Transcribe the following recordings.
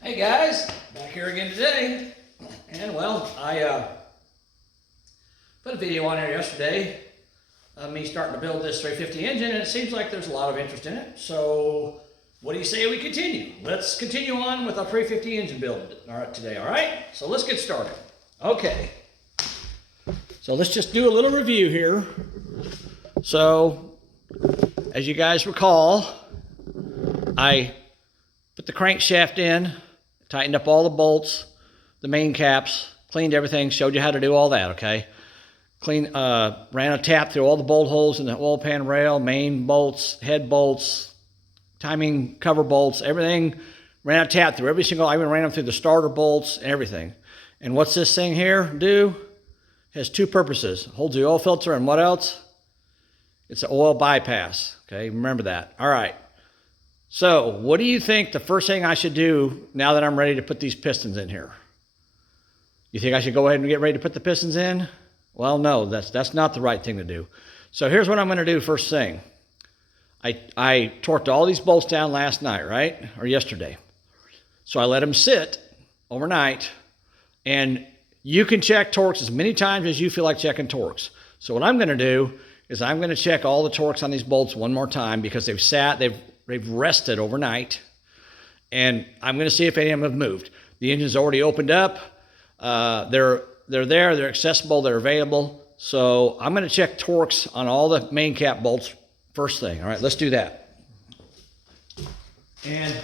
Hey guys, back here again today. And well, I put a video on there yesterday of me starting to build this 350 engine, and it seems like there's a lot of interest in it. So what do you say we continue? Let's continue on with our 350 engine build today, all right? So let's get started. Okay. So let's just do a little review here. So, as you guys recall, I put the crankshaft in, tightened up all the bolts, the main caps, cleaned everything, showed you how to do all that, okay? Ran a tap through all the bolt holes in the oil pan rail, main bolts, head bolts, timing cover bolts, everything. Ran a tap through every single, I even ran them through the starter bolts and everything. And what's this thing here do? It has two purposes. It holds the oil filter, and what else? It's an oil bypass, okay? Remember that. All right. So what do you think the first thing I should do now that I'm ready to put these pistons in here? You think I should go ahead and get ready to put the pistons in? Well, no, that's not the right thing to do. So here's what I'm going to do first thing. I torqued all these bolts down last night, right? Or yesterday. So I let them sit overnight, and you can check torques as many times as you feel like checking torques. So what I'm going to do is I'm going to check all the torques on these bolts one more time because they've rested overnight, and I'm going to see if any of them have moved. The engine's already opened up. They're there. They're accessible. They're available. So I'm going to check torques on all the main cap bolts first thing. All right, let's do that. And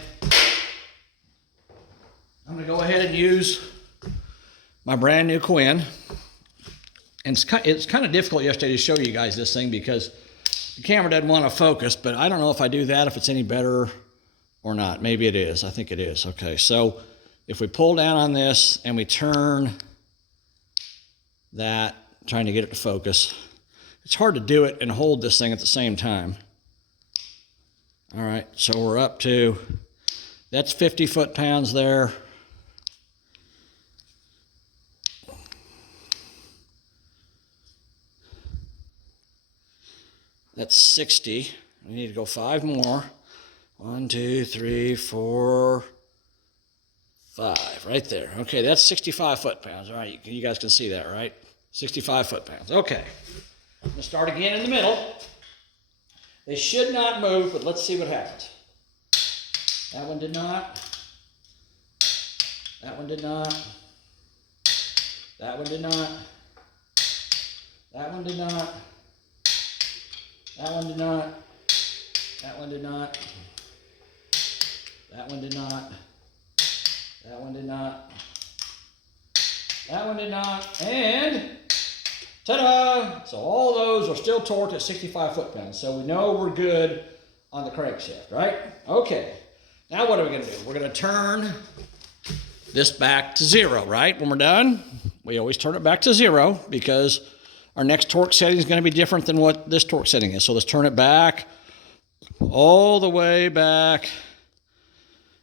I'm going to go ahead and use my brand new Quinn. And it's kind of difficult yesterday to show you guys this thing because the camera doesn't want to focus, but I don't know if I do that, if it's any better or not. Maybe it is. I think it is. Okay, so if we pull down on this and we turn that, trying to get it to focus, it's hard to do it and hold this thing at the same time. All right, so we're up to, that's 50 foot-pounds there. That's 60. We need to go 5 more. 1, 2, 3, 4, 5. Right there. Okay, that's 65 foot-pounds. All right, you guys can see that, right? 65 foot-pounds. Okay. I'm going to start again in the middle. They should not move, but let's see what happens. That one did not. That one did not. That one did not. That one did not. That one did not. That one did not. That one did not. That one did not. That one did not. And ta-da! So all those are still torqued at 65 foot-pounds. So we know we're good on the crankshaft, right? Okay. Now what are we going to do? We're going to turn this back to 0, right? When we're done, we always turn it back to 0 because our next torque setting is going to be different than what this torque setting is. So let's turn it back, all the way back.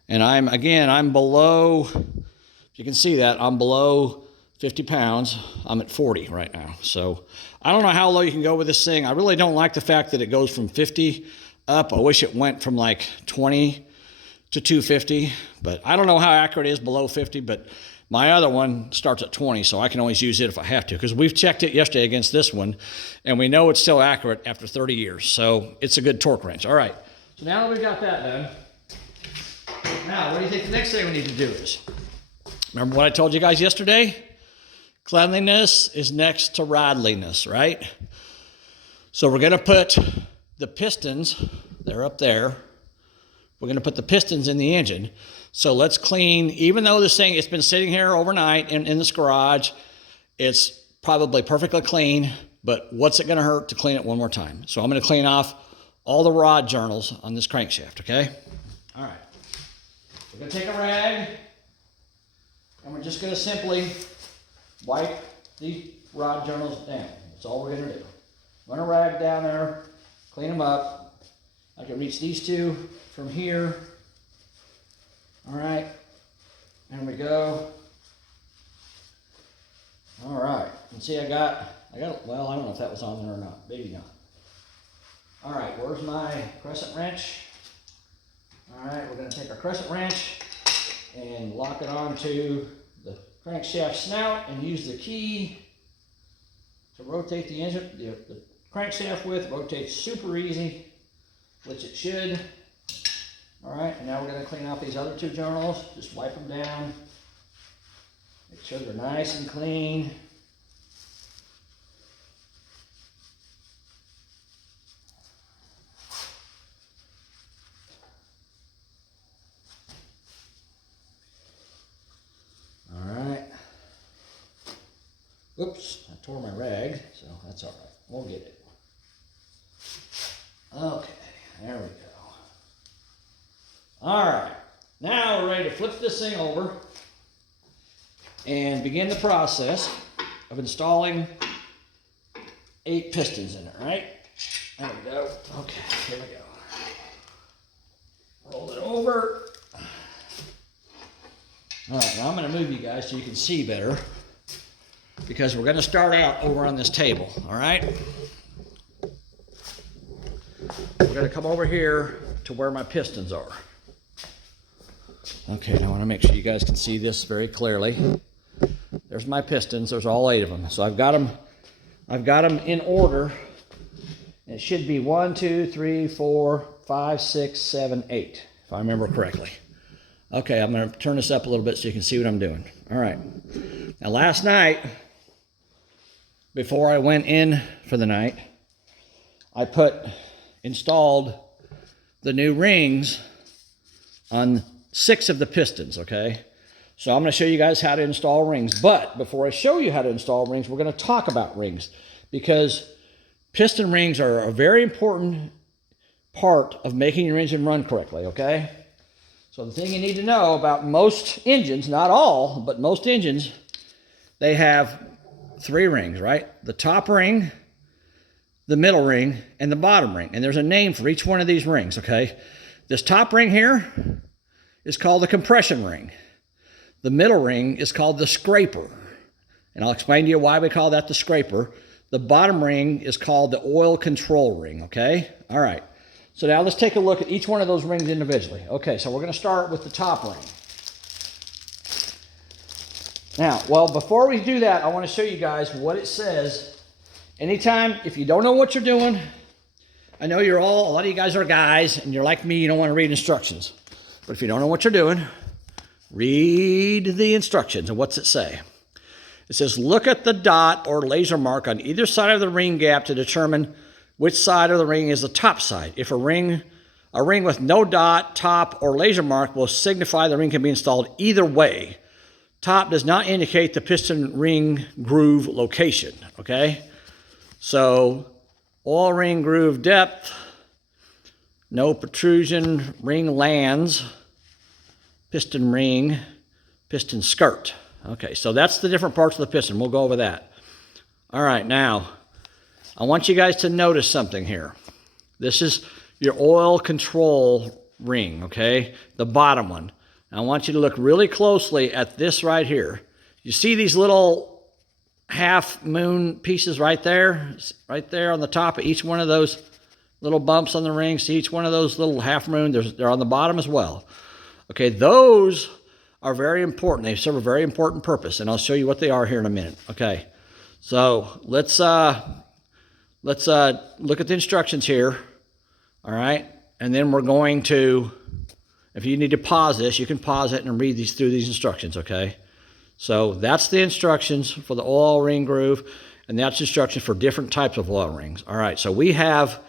And I'm below, if you can see that, I'm below 50 pounds. I'm at 40 right now. So I don't know how low you can go with this thing. I really don't like the fact that it goes from 50 up. I wish it went from like 20 to 250, but I don't know how accurate it is below 50, but my other one starts at 20, so I can always use it if I have to, because we've checked it yesterday against this one, and we know it's still accurate after 30 years, so it's a good torque range. All right, so now that we've got that done, now what do you think the next thing we need to do is? Remember what I told you guys yesterday? Cleanliness is next to rideliness, right? So we're going to put the pistons, they're up there, we're going to put the pistons in the engine. So let's clean, even though this thing, it's been sitting here overnight in this garage, it's probably perfectly clean, but what's it going to hurt to clean it one more time? So I'm going to clean off all the rod journals on this crankshaft, okay? All right. We're going to take a rag, and we're just going to simply wipe the rod journals down. That's all we're going to do. Run a rag down there, clean them up. I can reach these two from here. All right, there we go. All right, and see I got, well, I don't know if that was on there or not, maybe not. All right, where's my crescent wrench? All right, we're gonna take our crescent wrench and lock it onto the crankshaft snout and use the key to rotate the engine, the crankshaft with. Rotates super easy, which it should. All right, and now we're gonna clean out these other two journals. Just wipe them down. Make sure they're nice and clean. Oops, I tore my rag, so that's all right. We'll get it. Okay, there we go. All right, now we're ready to flip this thing over and begin the process of installing 8 pistons in it, right? There we go. Okay, here we go. Roll it over. All right, now I'm going to move you guys so you can see better, because we're going to start out over on this table, all right? We're going to come over here to where my pistons are. Okay, now I want to make sure you guys can see this very clearly. There's my pistons. There's all 8 of them. So I've got them in order. It should be 1, 2, 3, 4, 5, 6, 7, 8, if I remember correctly. Okay, I'm going to turn this up a little bit so you can see what I'm doing. All right. Now last night, before I went in for the night, I installed the new rings on 6 of the pistons, okay? So I'm going to show you guys how to install rings. But before I show you how to install rings, we're going to talk about rings, because piston rings are a very important part of making your engine run correctly, okay? So the thing you need to know about most engines, not all, but most engines, they have 3 rings, right? The top ring, the middle ring, and the bottom ring. And there's a name for each one of these rings, okay? This top ring here is called the compression ring. The middle ring is called the scraper. And I'll explain to you why we call that the scraper. The bottom ring is called the oil control ring, okay? All right. So now let's take a look at each one of those rings individually. Okay, so we're going to start with the top ring. Now, well, before we do that, I want to show you guys what it says. Anytime, if you don't know what you're doing, I know a lot of you guys are guys, and you're like me, you don't want to read instructions. But if you don't know what you're doing, read the instructions. And what's it say? It says, look at the dot or laser mark on either side of the ring gap to determine which side of the ring is the top side. If a ring with no dot, top, or laser mark will signify the ring can be installed either way. Top does not indicate the piston ring groove location, okay? So, oil ring groove depth, no protrusion, ring lands, piston ring, piston skirt. Okay, so that's the different parts of the piston. We'll go over that. All right, now, I want you guys to notice something here. This is your oil control ring, okay? The bottom one. I want you to look really closely at this right here. You see these little half moon pieces right there on the top of each one of those little bumps on the ring? See each one of those little half moon? They're on the bottom as well. Okay, those are very important. They serve a very important purpose, and I'll show you what they are here in a minute. Okay, so let's look at the instructions here. All right, and then we're going to, if you need to pause this, you can pause it and read through these instructions, okay? So that's the instructions for the oil ring groove, and that's instructions for different types of oil rings. All right, so we have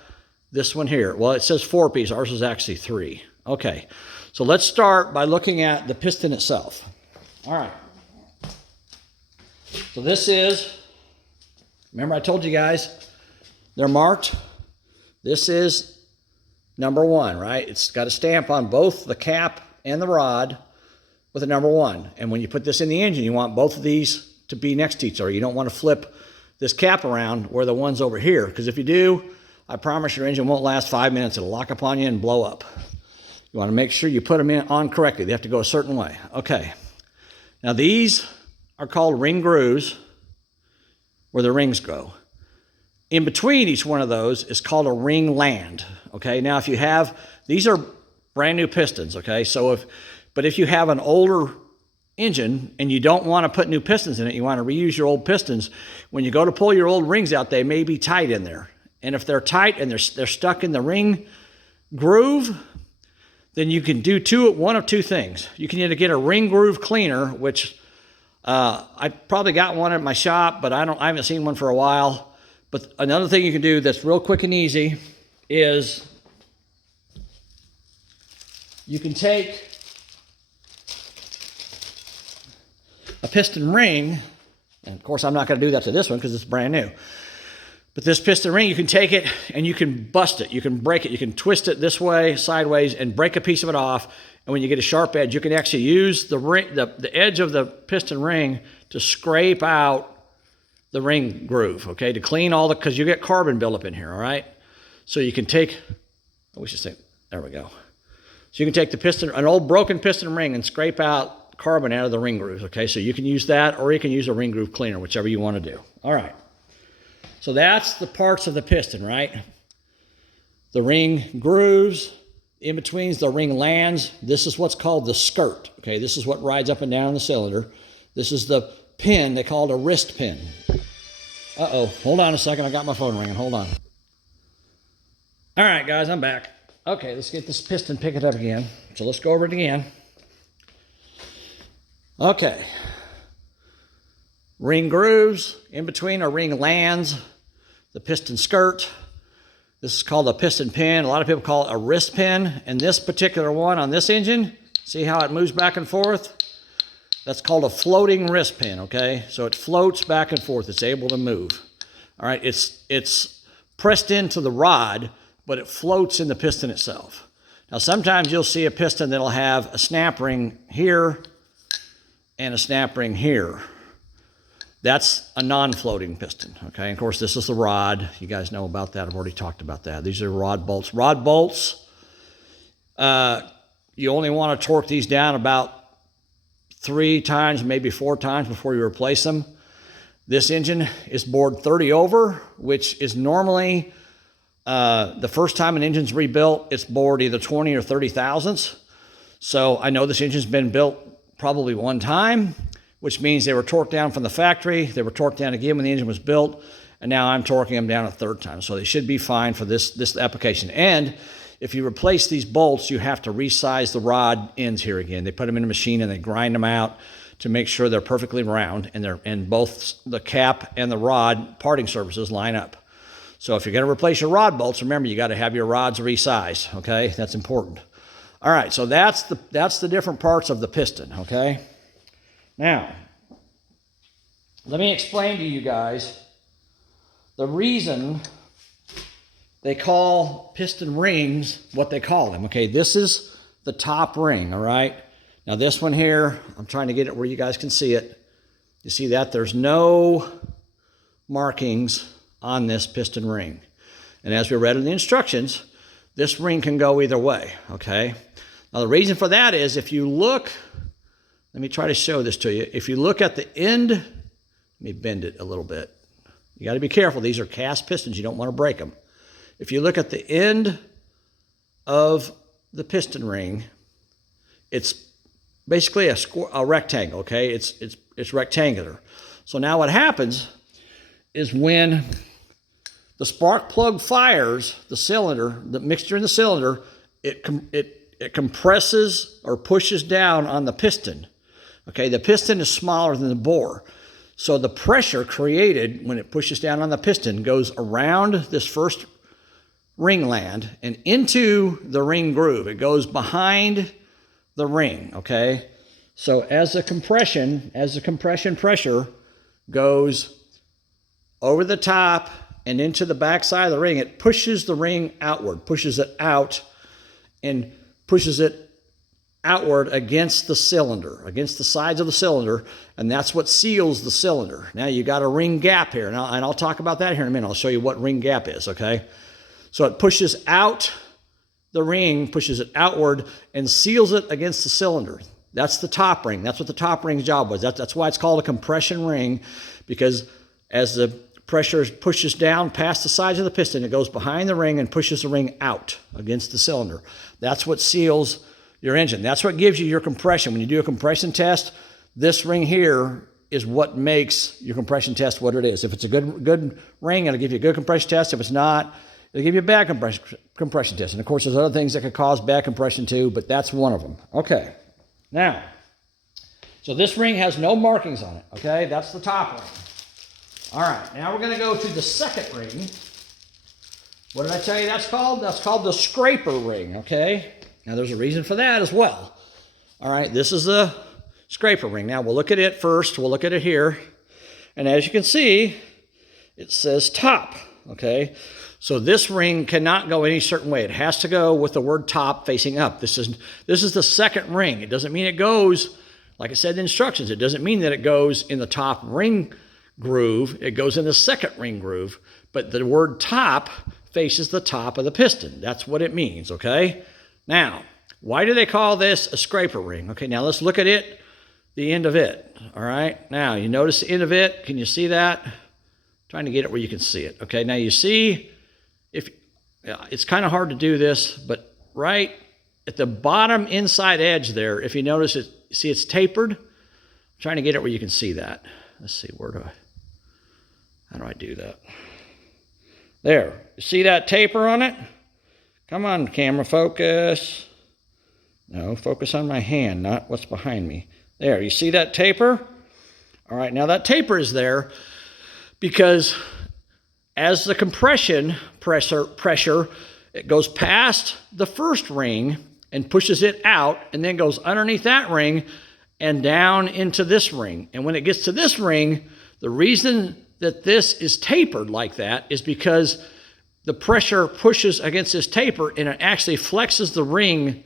this one here. Well, it says 4-piece. Ours is actually 3. Okay, so let's start by looking at the piston itself. All right. So this is, remember I told you guys, they're marked. This is number 1, right? It's got a stamp on both the cap and the rod with a number 1. And when you put this in the engine, you want both of these to be next to each other. You don't want to flip this cap around where the one's over here, because if you do, I promise your engine won't last 5 minutes. It'll lock up on you and blow up. You want to make sure you put them on correctly. They have to go a certain way. Okay. Now these are called ring grooves, where the rings go. In between each one of those is called a ring land. Okay, now if you have, these are brand new pistons, okay? So but if you have an older engine and you don't want to put new pistons in it, you want to reuse your old pistons, when you go to pull your old rings out, they may be tight in there. And if they're tight and they're stuck in the ring groove, then you can do one of two things. You can either get a ring groove cleaner, which I probably got one at my shop, but I haven't seen one for a while. But another thing you can do that's real quick and easy is you can take a piston ring, and of course I'm not going to do that to this one because it's brand new. But this piston ring, you can take it and you can bust it, you can break it, you can twist it this way, sideways, and break a piece of it off. And when you get a sharp edge, you can actually use the edge of the piston ring to scrape out the ring groove, okay, to clean all because you get carbon buildup in here, all right? So you can take, there we go. So you can take the piston, an old broken piston ring, and scrape out carbon out of the ring grooves, okay? So you can use that, or you can use a ring groove cleaner, whichever you want to do. All right. So that's the parts of the piston, right? The ring grooves, in between's the ring lands. This is what's called the skirt, okay? This is what rides up and down the cylinder. This is the pin, they call it a wrist pin. Uh-oh, hold on a second, I got my phone ringing, hold on. All right, guys, I'm back. Okay, let's get this piston, pick it up again. So let's go over it again. Okay. Ring grooves, in between are ring lands, the piston skirt. This is called a piston pin. A lot of people call it a wrist pin. And this particular one on this engine, see how it moves back and forth? That's called a floating wrist pin, okay? So it floats back and forth. It's able to move. All right, it's pressed into the rod, but it floats in the piston itself. Now, sometimes you'll see a piston that'll have a snap ring here and a snap ring here. That's a non-floating piston, okay? And of course, this is the rod. You guys know about that. I've already talked about that. These are rod bolts. Rod bolts, you only want to torque these down about 3 times, maybe 4 times before you replace them. This engine is bored 30 over, which is normally, the first time an engine's rebuilt, it's bored either 20 or 30 thousandths. So I know this engine's been built probably one time, which means they were torqued down from the factory. They were torqued down again when the engine was built, and now I'm torquing them down a 3rd time. So they should be fine for this application. And if you replace these bolts, you have to resize the rod ends here again. They put them in a machine and they grind them out to make sure they're perfectly round and both the cap and the rod parting surfaces line up. So if you're going to replace your rod bolts, remember you got to have your rods resized, okay? That's important. All right, so that's the different parts of the piston, okay? Now, let me explain to you guys the reason they call piston rings what they call them, okay? This is the top ring, all right? Now this one here, I'm trying to get it where you guys can see it. You see that? There's no markings on this piston ring. And as we read in the instructions, this ring can go either way, okay? Now the reason for that is if you look, let me try to show this to you. If you look at the end, let me bend it a little bit. You got to be careful. These are cast pistons. You don't want to break them. If you look at the end of the piston ring, it's basically a rectangle, okay? It's rectangular. So now what happens is when the spark plug fires the cylinder, the mixture in the cylinder, it compresses or pushes down on the piston. Okay, the piston is smaller than the bore. So the pressure created when it pushes down on the piston goes around this first ring land and into the ring groove. It goes behind the ring, okay? So as the compression pressure goes over the top and into the back side of the ring, it pushes the ring outward, pushes it out and pushes it outward against the cylinder, against the sides of the cylinder, and that's what seals the cylinder. Now you got a ring gap here, and I'll talk about that here in a minute. I'll show you what ring gap is, okay? So it pushes out the ring, pushes it outward, and seals it against the cylinder. That's the top ring. That's what the top ring's job was. That's why it's called a compression ring, because as the pressure pushes down past the sides of the piston. It goes behind the ring and pushes the ring out against the cylinder. That's what seals your engine. That's what gives you your compression. When you do a compression test, this ring here is what makes your compression test what it is. If it's a good ring, it'll give you a good compression test. If it's not, it'll give you a bad compression test. And of course, there's other things that could cause bad compression too, but that's one of them. Okay, now, so this ring has no markings on it, okay? That's the top ring. All right, now we're gonna go to the second ring. What did I tell you that's called? That's called the scraper ring, okay? Now there's a reason for that as well. All right, this is the scraper ring. Now we'll look at it first. We'll look at it here. And as you can see, it says top, okay? So this ring cannot go any certain way. It has to go with the word top facing up. This is the second ring. It doesn't mean it goes, like I said in the instructions, it doesn't mean that it goes in the top ring groove. It goes in the second ring groove. But the word top faces the top of the piston. That's what it means, okay? Now, why do they call this a scraper ring? Okay, now let's look at it, the end of it, all right? Now, you notice the end of it. Can you see that? I'm trying to get it where you can see it. Okay, now you see, it's kind of hard to do this, but right at the bottom inside edge there, if you notice it, see it's tapered? I'm trying to get it where you can see that. Let's see, how do I do that? There, you see that taper on it? Come on, camera, focus. No, focus on my hand, not what's behind me. There, you see that taper? All right, now that taper is there because as the compression pressure, it goes past the first ring and pushes it out and then goes underneath that ring and down into this ring. And when it gets to this ring, the reason that this is tapered like that is because the pressure pushes against this taper and it actually flexes the ring,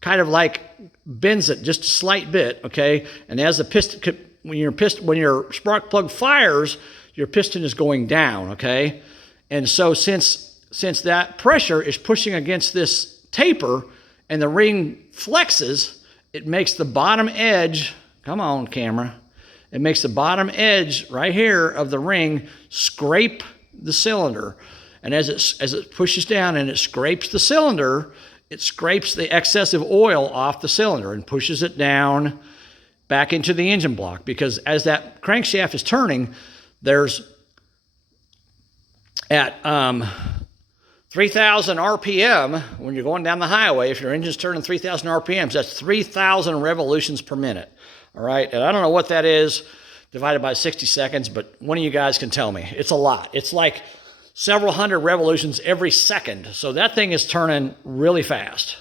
kind of like bends it just a slight bit, okay? And as the piston, when your spark plug fires, your piston is going down, okay? And so since that pressure is pushing against this taper and the ring flexes, it makes the bottom edge, come on camera, it makes the bottom edge right here of the ring scrape the cylinder. And as it pushes down and it scrapes the cylinder, it scrapes the excessive oil off the cylinder and pushes it down back into the engine block. Because as that crankshaft is turning, there's at 3,000 RPM, when you're going down the highway, if your engine's turning 3,000 RPMs, that's 3,000 revolutions per minute. All right, and I don't know what that is divided by 60 seconds, but one of you guys can tell me. It's a lot. It's like several hundred revolutions every second. So that thing is turning really fast.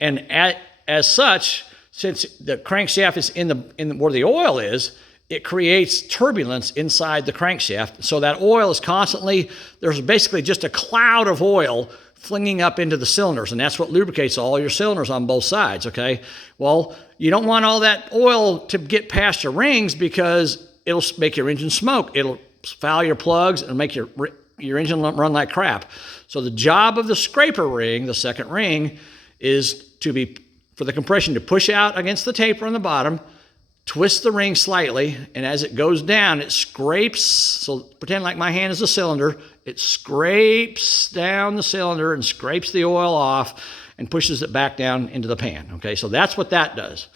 And as such, since the crankshaft is in where the oil is, it creates turbulence inside the crankshaft. So that oil is constantly, there's basically just a cloud of oil flinging up into the cylinders, and that's what lubricates all your cylinders on both sides, okay? Well, you don't want all that oil to get past your rings because it'll make your engine smoke. It'll foul your plugs and make your engine run like crap. So the job of the scraper ring, the second ring, is for the compression to push out against the taper on the bottom, twist the ring slightly, and as it goes down, it scrapes, so pretend like my hand is a cylinder, it scrapes down the cylinder and scrapes the oil off and pushes it back down into the pan, okay? So that's what that does.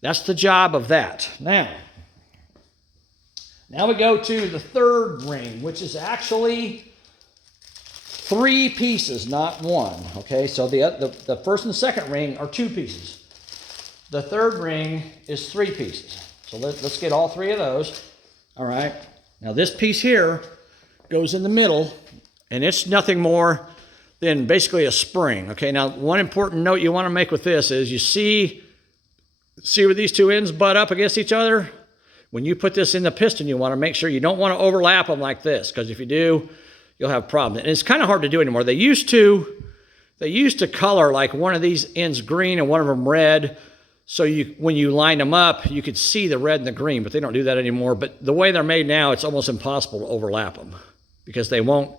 That's the job of that. Now we go to the third ring, which is actually 3 pieces, not one, okay? So the first and the second ring are 2 pieces. The third ring is 3 pieces. So let's get all 3 of those. All right. Now this piece here goes in the middle, and it's nothing more than basically a spring. Okay. Now one important note you want to make with this is you see where these 2 ends butt up against each other? When you put this in the piston, you want to make sure you don't want to overlap them like this, because if you do, you'll have problems. And it's kind of hard to do anymore. They used to color like one of these ends green and one of them red. So when you line them up, you could see the red and the green, but they don't do that anymore. But the way they're made now, it's almost impossible to overlap them because they won't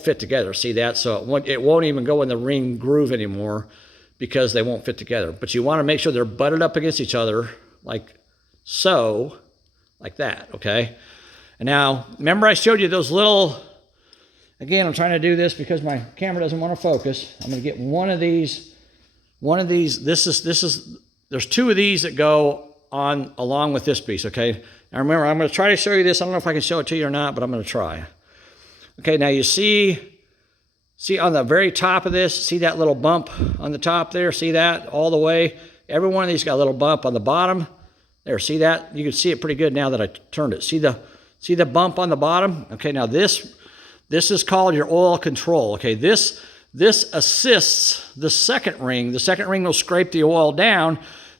fit together. See that? So it won't even go in the ring groove anymore because they won't fit together. But you want to make sure they're butted up against each other like so, like that, okay? And now, remember I showed you those little, again, I'm trying to do this because my camera doesn't want to focus. I'm going to get one of these, there's two of these that go on along with this piece, okay? Now remember, I'm going to try to show you this. I don't know if I can show it to you or not, but I'm going to try. Okay, now you see on the very top of this, see that little bump on the top there? See that all the way? Every one of these got a little bump on the bottom. There, see that? You can see it pretty good now that I turned it. See the bump on the bottom? Okay, now this is called your oil control. Okay, this assists the second ring. The second ring will scrape the oil down.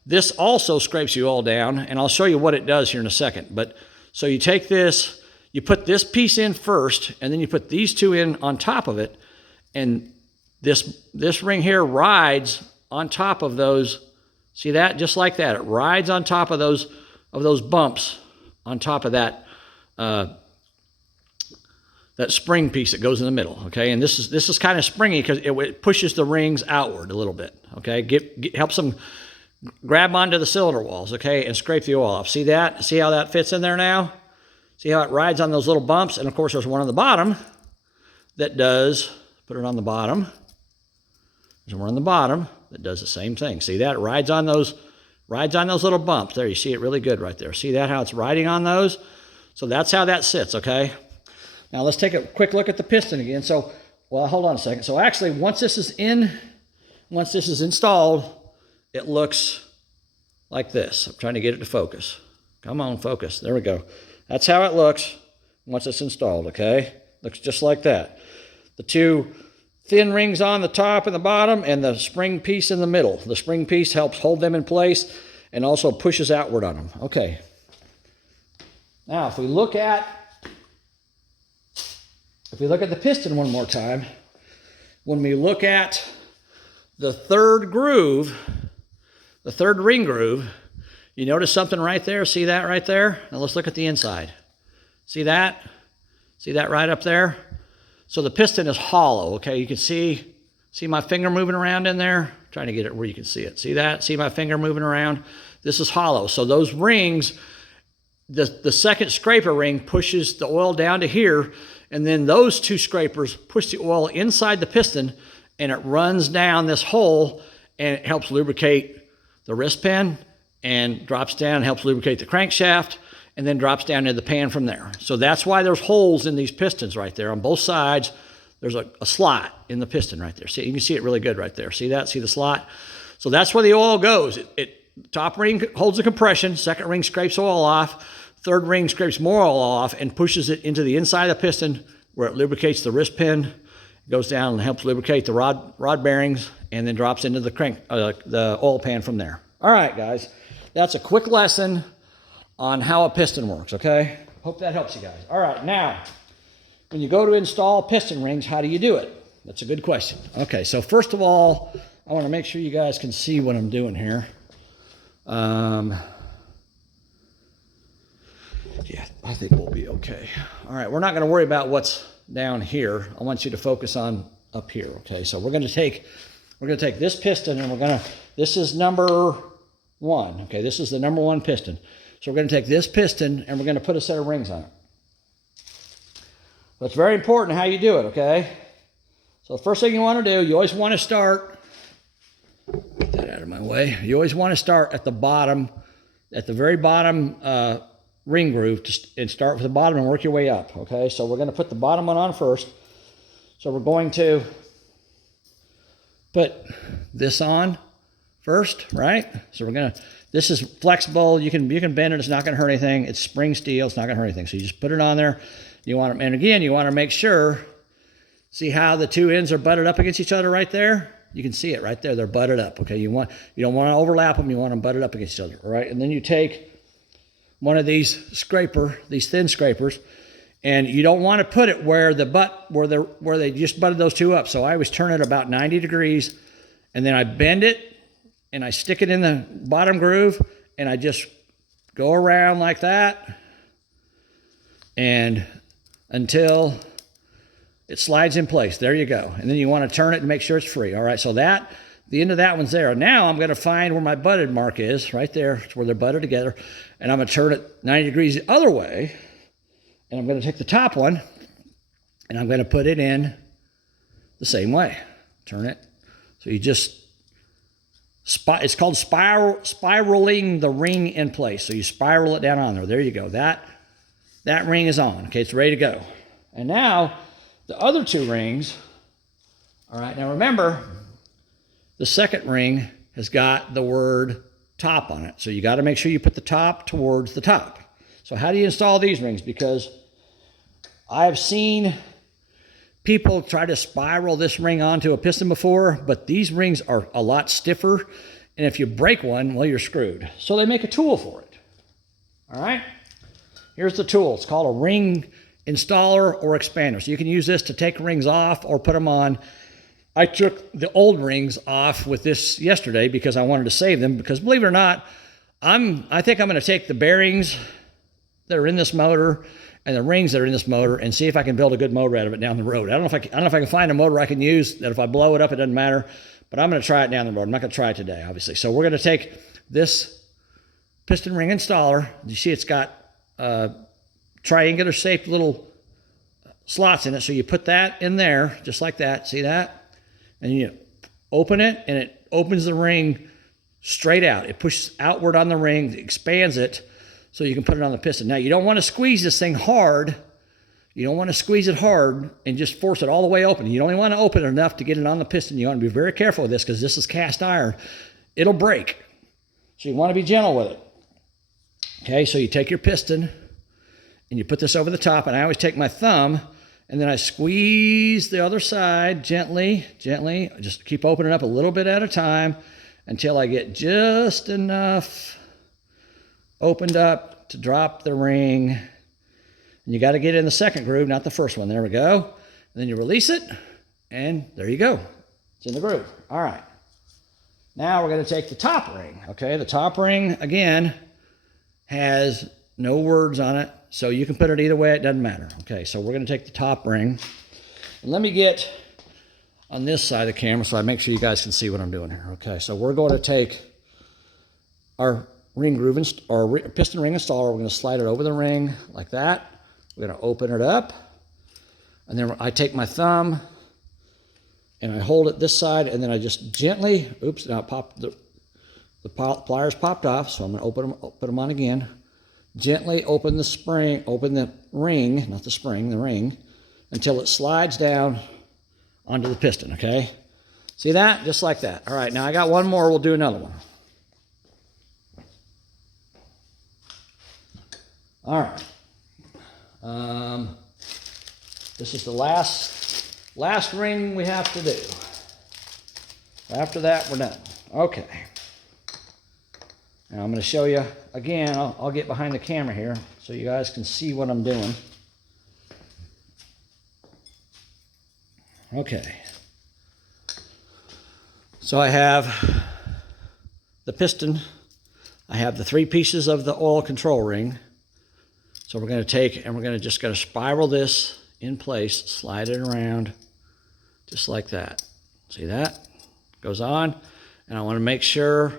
This also scrapes the oil down, and I'll show you what it does here in a second. But so you take this, you put this piece in first, and then you put these two in on top of it, and this ring here rides on top of those. See that? Just like that. It rides on top of those bumps on top of that that spring piece that goes in the middle, okay? And this is kind of springy because it pushes the rings outward a little bit, okay? Helps them grab onto the cylinder walls, okay, and scrape the oil off. See that? See how that fits in there now? See how it rides on those little bumps? And of course, there's one on the bottom that does, put it on the bottom. There's one on the bottom that does the same thing. See that? It rides on those little bumps. There, you see it really good right there. See that, how it's riding on those? So that's how that sits, okay? Now let's take a quick look at the piston again. So, well, hold on a second. So actually, once this is installed, it looks like this. I'm trying to get it to focus. Come on, focus. There we go. That's how it looks once it's installed, okay? Looks just like that. The two thin rings on the top and the bottom, and the spring piece in the middle. The spring piece helps hold them in place and also pushes outward on them. Okay. Now, if we look at the piston one more time, when we look at the third groove, the third ring groove, you notice something right there? See that right there? Now let's look at the inside. See that? See that right up there? So the piston is hollow, okay? You can see my finger moving around in there? I'm trying to get it where you can see it. See that? See my finger moving around? This is hollow. So those rings, the second scraper ring pushes the oil down to here, and then those two scrapers push the oil inside the piston, and it runs down this hole, and it helps lubricate the wrist pin, and drops down, helps lubricate the crankshaft, and then drops down into the pan from there. So that's why there's holes in these pistons right there. On both sides, there's a slot in the piston right there. See, you can see it really good right there. See that? See the slot? So that's where the oil goes. Top ring holds the compression, second ring scrapes oil off, third ring scrapes more oil off and pushes it into the inside of the piston where it lubricates the wrist pin, it goes down and helps lubricate the rod bearings, and then drops into the oil pan from there. All right, guys, that's a quick lesson on how a piston works, okay? Hope that helps you guys. All right, now, when you go to install piston rings, how do you do it? That's a good question. Okay, so first of all, I want to make sure you guys can see what I'm doing here. Yeah, I think we'll be okay. All right, we're not going to worry about what's down here. I want you to focus on up here, okay? So we're going to take this piston, and this is number 1, okay? This is the number 1 piston. So we're going to take this piston, and we're going to put a set of rings on it. But it's very important how you do it, okay? So the first thing you want to do, you always want to start, get that out of my way. You always want to start at the bottom, at the very bottom ring groove, and start with the bottom and work your way up, okay? So we're going to put the bottom one on first. So we're going to put this on first, right? So we're going to, this is flexible. You can bend it. It's not going to hurt anything. It's spring steel. It's not going to hurt anything. So you just put it on there. You want to, and again, you want to make sure, see how the two ends are butted up against each other right there? You can see it right there. They're butted up, okay? You don't want to overlap them. You want them butted up against each other, all right? And then you take one of these thin scrapers, and you don't want to put it where they just butted those two up. So I always turn it about 90 degrees, and then I bend it, and I stick it in the bottom groove, and I just go around like that, and until it slides in place. There you go. And then you want to turn it and make sure it's free. All right, so the end of that one's there. Now I'm going to find where my butted mark is, right there. It's where they're butted together. And I'm going to turn it 90 degrees the other way. And I'm going to take the top one and I'm going to put it in the same way. Turn it. So you just, it's called spiraling the ring in place. So you spiral it down on there. There you go. That ring is on. Okay, it's ready to go. And now the other two rings. All right, now remember, the second ring has got the word top on it. So you got to make sure you put the top towards the top. So how do you install these rings? Because I have seen people try to spiral this ring onto a piston before, but these rings are a lot stiffer. And if you break one, well, you're screwed. So they make a tool for it. All right, here's the tool. It's called a ring installer or expander. So you can use this to take rings off or put them on. I took the old rings off with this yesterday because I wanted to save them, because believe it or not, I think I'm going to take the bearings that are in this motor and the rings that are in this motor and see if I can build a good motor out of it down the road. I don't know if I can find a motor I can use that if I blow it up, it doesn't matter, but I'm going to try it down the road. I'm not going to try it today, obviously. So we're going to take this piston ring installer. You see it's got triangular shaped little slots in it. So you put that in there just like that. See that? And you open it, and it opens the ring straight out. It pushes outward on the ring, expands it, so you can put it on the piston. Now, you don't want to squeeze this thing hard. You don't want to squeeze it hard and just force it all the way open. You only want to open it enough to get it on the piston. You want to be very careful with this because this is cast iron. It'll break. So you want to be gentle with it. Okay, so you take your piston, and you put this over the top, and I always take my thumb, and then I squeeze the other side gently. Just keep opening up a little bit at a time until I get just enough opened up to drop the ring. And you got to get in the second groove, not the first one. There we go. And then you release it, and there you go. It's in the groove. All right. Now we're going to take the top ring. Okay, the top ring, again, has no words on it. So you can put it either way, it doesn't matter. Okay, so we're going to take the top ring. And let me get on this side of the camera so I make sure you guys can see what I'm doing here. Okay, so we're going to take our ring groove or piston ring installer. We're going to slide it over the ring like that. We're going to open it up. And then I take my thumb and I hold it this side, and then I just gently, oops, now the pliers popped off, so I'm going to put them on again. Gently open the ring, not the spring, the ring, until it slides down onto the piston, okay? See that? Just like that. All right, now I got one more. We'll do another one. All right. This is the last ring we have to do. After that, we're done. Okay. Now I'm going to show you again. I'll get behind the camera here so you guys can see what I'm doing. Okay. So I have the piston. I have the 3 pieces of the oil control ring. So we're going to take and we're going to just spiral this in place, slide it around just like that. See that? Goes on. And I want to make sure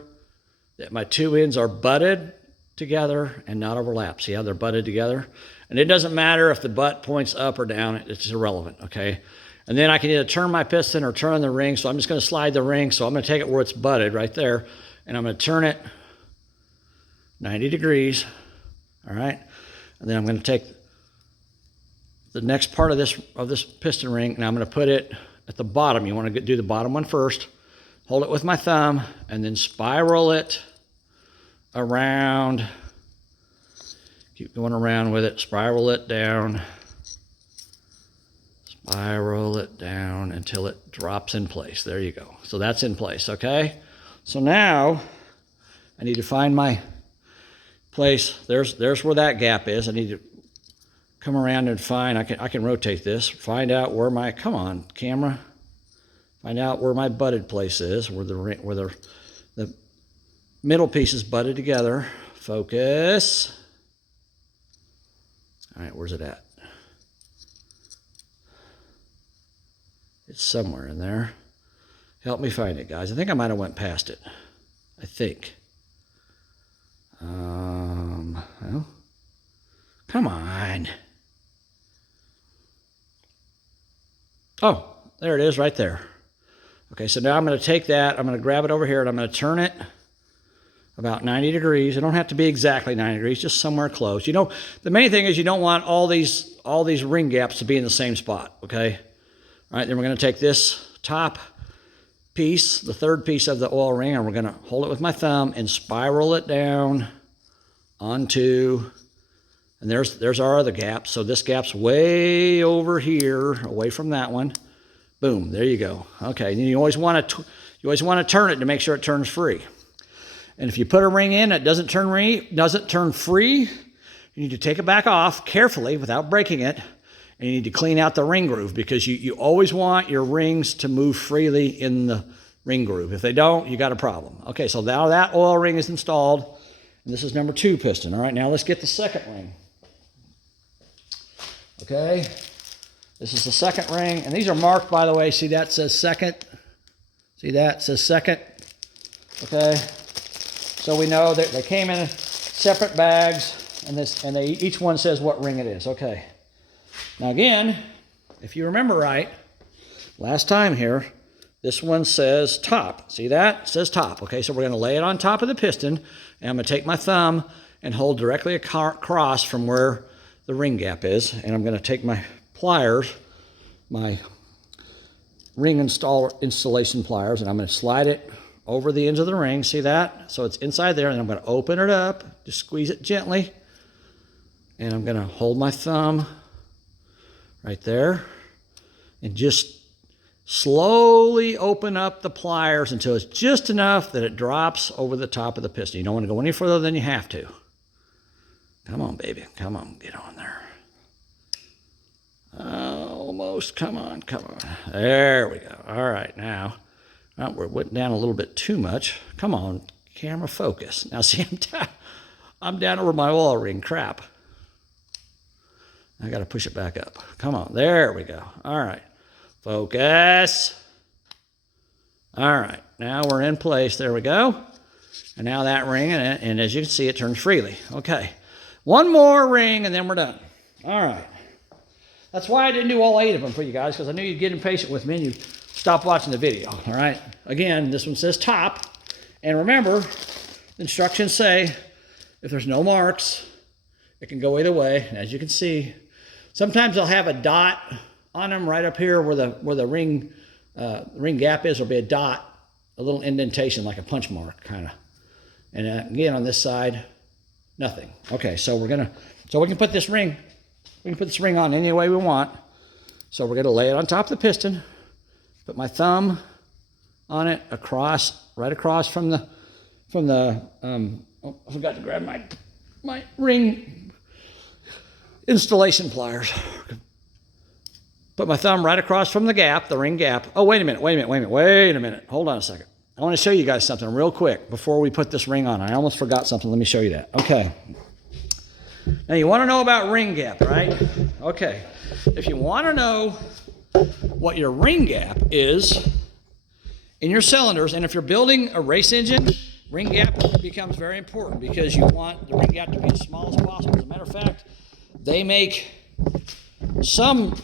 that my 2 ends are butted together and not overlap. See how they're butted together? And it doesn't matter if the butt points up or down, it's irrelevant, okay? And then I can either turn my piston or turn the ring, so I'm just going to slide the ring, so I'm going to take it where it's butted right there, and I'm going to turn it 90 degrees, all right? And then I'm going to take the next part of this piston ring, and I'm going to put it at the bottom. You want to do the bottom one first. Hold it with my thumb, and then spiral it around. Keep going around with it. Spiral it down. Spiral it down until it drops in place. There you go. So that's in place, okay? So now I need to find my place. There's where that gap is. I need to come around and find, I can rotate this, find out where my, come on, camera. Find out where my butted place is, where the middle pieces butted together. Focus. All right, where's it at? It's somewhere in there. Help me find it, guys. I think I might have went past it. I think. Well, come on. Oh, there it is right there. Okay, so now I'm going to take that, I'm going to grab it over here, and I'm going to turn it about 90 degrees. It don't have to be exactly 90 degrees, just somewhere close. You know, the main thing is you don't want all these ring gaps to be in the same spot, okay? All right, then we're going to take this top piece, the third piece of the oil ring, and we're going to hold it with my thumb and spiral it down onto, and there's our other gap. So this gap's way over here, away from that one. Boom, there you go. Okay, and you always want to turn it to make sure it turns free. And if you put a ring in that doesn't turn free, you need to take it back off carefully without breaking it, and you need to clean out the ring groove, because you always want your rings to move freely in the ring groove. If they don't, you got a problem. Okay, so now that oil ring is installed, and this is number 2 piston. All right, now let's get the second ring. Okay. This is the second ring, and these are marked, by the way. See that says second? See that? It says second. Okay? So we know that they came in separate bags, and each one says what ring it is. Okay. Now again, if you remember right, last time here, this one says top. See that? It says top. Okay, so we're going to lay it on top of the piston, and I'm going to take my thumb and hold directly across from where the ring gap is, and I'm going to take my pliers, my ring installation pliers, and I'm going to slide it over the ends of the ring. See that? So it's inside there, and I'm going to open it up, just squeeze it gently, and I'm going to hold my thumb right there and just slowly open up the pliers until it's just enough that it drops over the top of the piston. You don't want to go any further than you have to. Come on, baby. Come on, get on there. Almost, come on. There we go. All right, now, we're went down a little bit too much. Come on, camera focus. Now see, I'm down over my oil ring, crap. I got to push it back up. Come on, there we go. All right, focus. All right, now we're in place, there we go. And now that ring, and as you can see, it turns freely. Okay, one more ring and then we're done. All right. That's why I didn't do all 8 of them for you guys, because I knew you'd get impatient with me and you'd stop watching the video, all right? Again, this one says top. And remember, the instructions say if there's no marks, it can go either way. And as you can see, sometimes they'll have a dot on them right up here where the ring gap is. There'll be a dot, a little indentation like a punch mark, kind of. And again, on this side, nothing. Okay, so we can put this ring. We can put this ring on any way we want. So we're going to lay it on top of the piston, put my thumb on it right across from the I forgot to grab my ring installation pliers. Put my thumb right across from the gap, the ring gap. Oh, wait a minute. Hold on a second. I want to show you guys something real quick before we put this ring on. I almost forgot something. Let me show you that. Okay. Now, you want to know about ring gap, right? Okay. If you want to know what your ring gap is in your cylinders, and if you're building a race engine, ring gap becomes very important because you want the ring gap to be as small as possible. As a matter of fact, they make some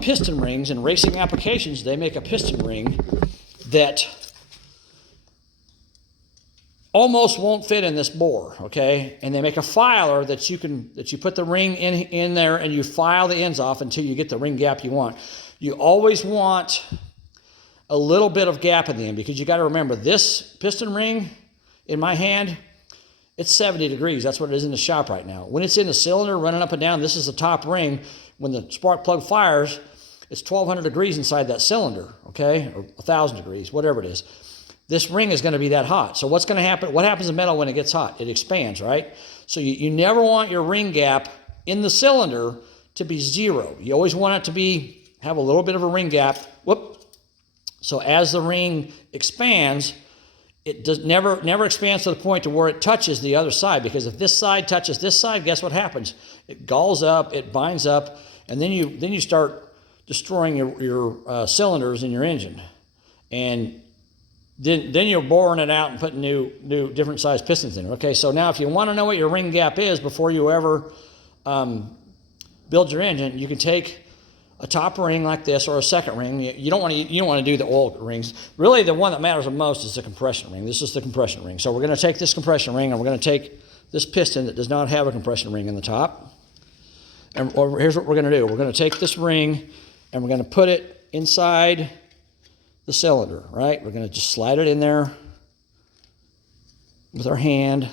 piston rings in racing applications. They make a piston ring that almost won't fit in this bore, okay? And they make a filer that you put the ring in there and you file the ends off until you get the ring gap you want. You always want a little bit of gap in the end because you got to remember this piston ring in my hand, it's 70 degrees. That's what it is in the shop right now. When it's in the cylinder running up and down, this is the top ring. When the spark plug fires, it's 1200 degrees inside that cylinder, okay? Or 1000 degrees, whatever it is. This ring is going to be that hot. So what's going to happen? What happens to metal when it gets hot? It expands, right? So you never want your ring gap in the cylinder to be 0. You always want it to have a little bit of a ring gap. Whoop. So as the ring expands, it never expands to the point to where it touches the other side, because if this side touches this side, guess what happens? It galls up, it binds up, and then you start destroying your cylinders in your engine. And then you're boring it out and putting new different size pistons in it. Okay, so now if you want to know what your ring gap is before you ever build your engine, you can take a top ring like this or a second ring. You don't want to do the oil rings. Really, the one that matters the most is the compression ring. This is the compression ring. So we're going to take this compression ring and we're going to take this piston that does not have a compression ring in the top. And here's what we're going to do. We're going to take this ring and we're going to put it inside the cylinder, right? We're going to just slide it in there with our hand.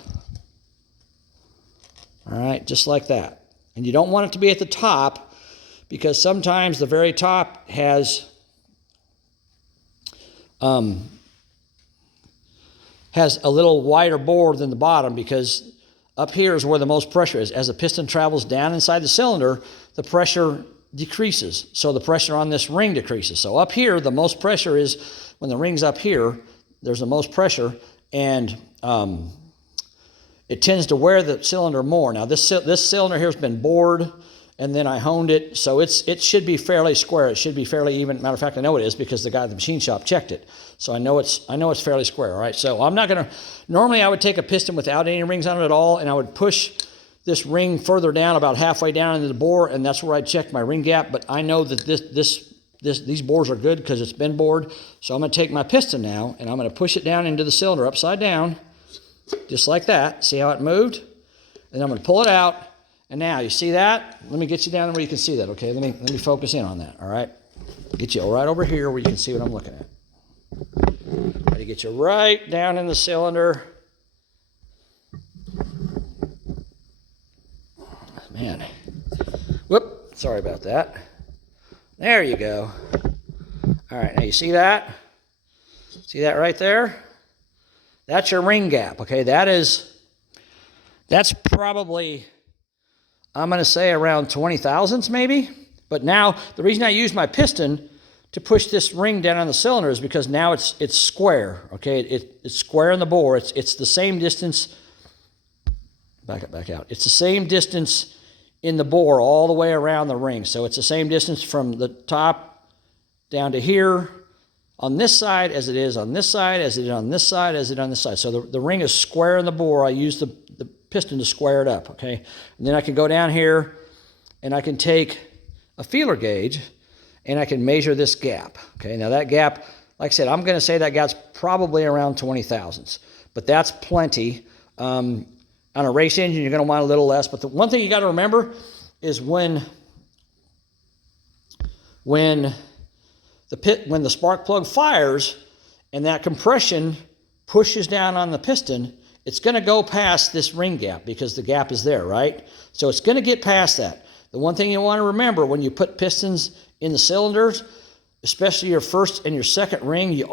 All right, just like that. And you don't want it to be at the top because sometimes the very top has a little wider bore than the bottom, because up here is where the most pressure is. As the piston travels down inside the cylinder, the pressure decreases. So the pressure on this ring decreases. So up here, the most pressure is when the ring's up here, there's the most pressure, and it tends to wear the cylinder more. Now this cylinder here has been bored, and then I honed it, so it should be fairly square. It should be fairly even. Matter of fact, I know it is because the guy at the machine shop checked it. So I know it's fairly square. All right. So I'm not gonna. Normally, I would take a piston without any rings on it at all, and I would push this ring further down, about halfway down into the bore, and that's where I check my ring gap. But I know that these bores are good because it's been bored. So I'm gonna take my piston now, and I'm gonna push it down into the cylinder upside down, just like that. See how it moved? And I'm gonna pull it out. And now, you see that? Let me get you down where you can see that, okay? Let me focus in on that, all right? Get you right over here where you can see what I'm looking at. Try to get you right down in the cylinder. Man. Whoop, sorry about that. There you go. All right, now you see that? See that right there? That's your ring gap, okay? That's probably, I'm going to say around 20 thousandths maybe. But now, the reason I use my piston to push this ring down on the cylinder is because now it's square, okay? It's square in the bore. It's the same distance. Back out. It's the same distance in the bore all the way around the ring. So it's the same distance from the top down to here on this side as it is on this side, as it is on this side, as it is on this side. So the ring is square in the bore. I use the piston to square it up, okay? And then I can go down here and I can take a feeler gauge and I can measure this gap, okay? Now that gap, like I said, I'm gonna say that gap's probably around 20 thousandths, but that's plenty. On a race engine, you're gonna want a little less, but the one thing you gotta remember is when the spark plug fires and that compression pushes down on the piston, it's going to go past this ring gap because the gap is there, right? So it's going to get past that. The one thing you want to remember when you put pistons in the cylinders, especially your first and your second ring, you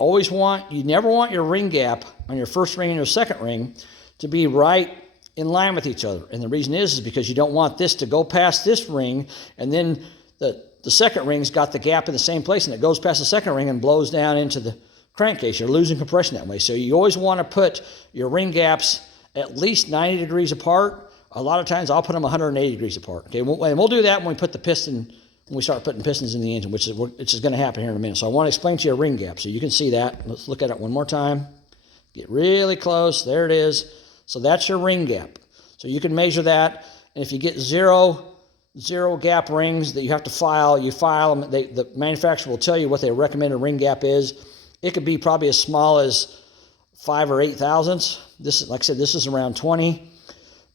never want your ring gap on your first ring and your second ring to be right in line with each other. And the reason is because you don't want this to go past this ring, and then the second ring's got the gap in the same place, and it goes past the second ring and blows down into the crankcase. You're losing compression that way. So you always want to put your ring gaps at least 90 degrees apart. A lot of times I'll put them 180 degrees apart. Okay, and we'll do that when we put the piston, when we start putting pistons in the engine, which is going to happen here in a minute. So I want to explain to you a ring gap so you can see that. Let's look at it one more time. Get really close. There it is. So that's your ring gap. So you can measure that, and if you get zero gap rings that you have to file, you file them. The manufacturer will tell you what their recommended ring gap is. It could be probably as small as 5 or 8 thousandths. This is, like I said, this is around 20.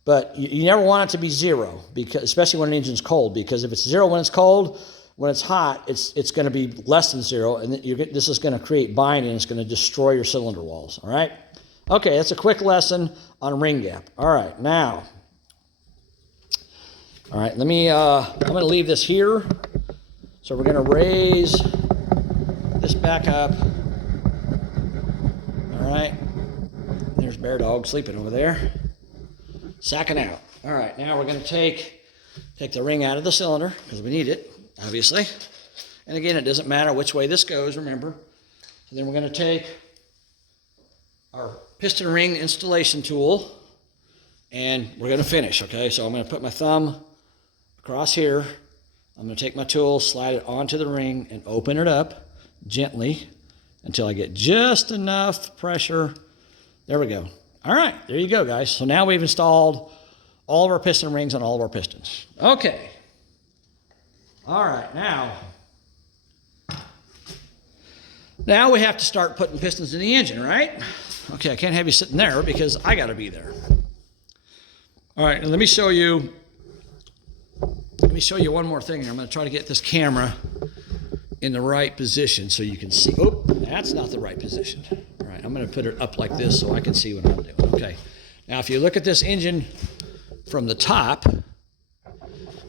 But you never want it to be 0, because especially when an engine's cold, because if it's 0 when it's cold, when it's hot, it's going to be less than 0, and this is going to create binding. It's going to destroy your cylinder walls. All right. Okay, that's a quick lesson on ring gap. All right, now. All right, I'm going to leave this here. So we're going to raise this back up. All right, there's Bear Dog sleeping over there, sacking out. All right, now we're going to take the ring out of the cylinder because we need it, obviously. And again, it doesn't matter which way this goes, remember. So then we're going to take our piston ring installation tool and we're going to finish, okay? So I'm going to put my thumb across here. I'm going to take my tool, slide it onto the ring, and open it up gently until I get just enough pressure. There we go. All right, there you go, guys. So now we've installed all of our piston rings on all of our pistons. Okay. All right, now we have to start putting pistons in the engine, right? Okay, I can't have you sitting there because I got to be there. All right, and let me show you one more thing here. I'm going to try to get this camera in the right position so you can see. Oh, that's not the right position. All right, I'm going to put it up like this so I can see what I'm doing. Okay, now if you look at this engine from the top,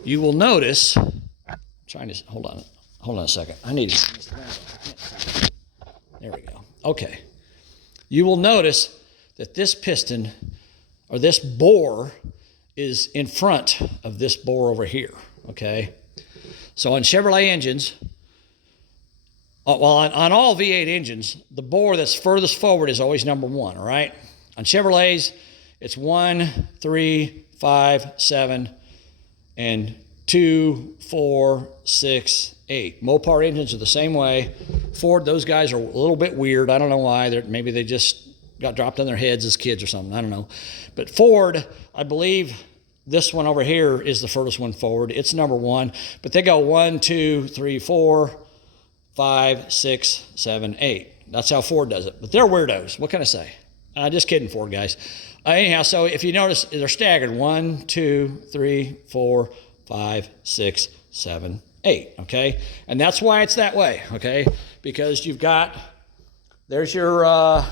you will notice, hold on a second. I need to, there we go. Okay. You will notice that this piston, or this bore, is in front of this bore over here, okay? So on Chevrolet engines, well, on all V8 engines, the bore that's furthest forward is always number 1, all right? On Chevrolets, it's 1, 3, 5, 7, and 2, 4, 6, 8. Mopar engines are the same way. Ford, those guys are a little bit weird. I don't know why. Maybe they just got dropped on their heads as kids or something. I don't know. But Ford, I believe this one over here is the furthest one forward. It's number 1. But they go 1, 2, 3, 4, 5, 6, 7, 8. That's how Ford does it. But they're weirdos. What can I say? Just kidding, Ford guys. Anyhow, so if you notice, they're staggered. 1, 2, 3, 4, 5, 6, 7, 8, okay? And that's why it's that way, okay? Because you've got, there's your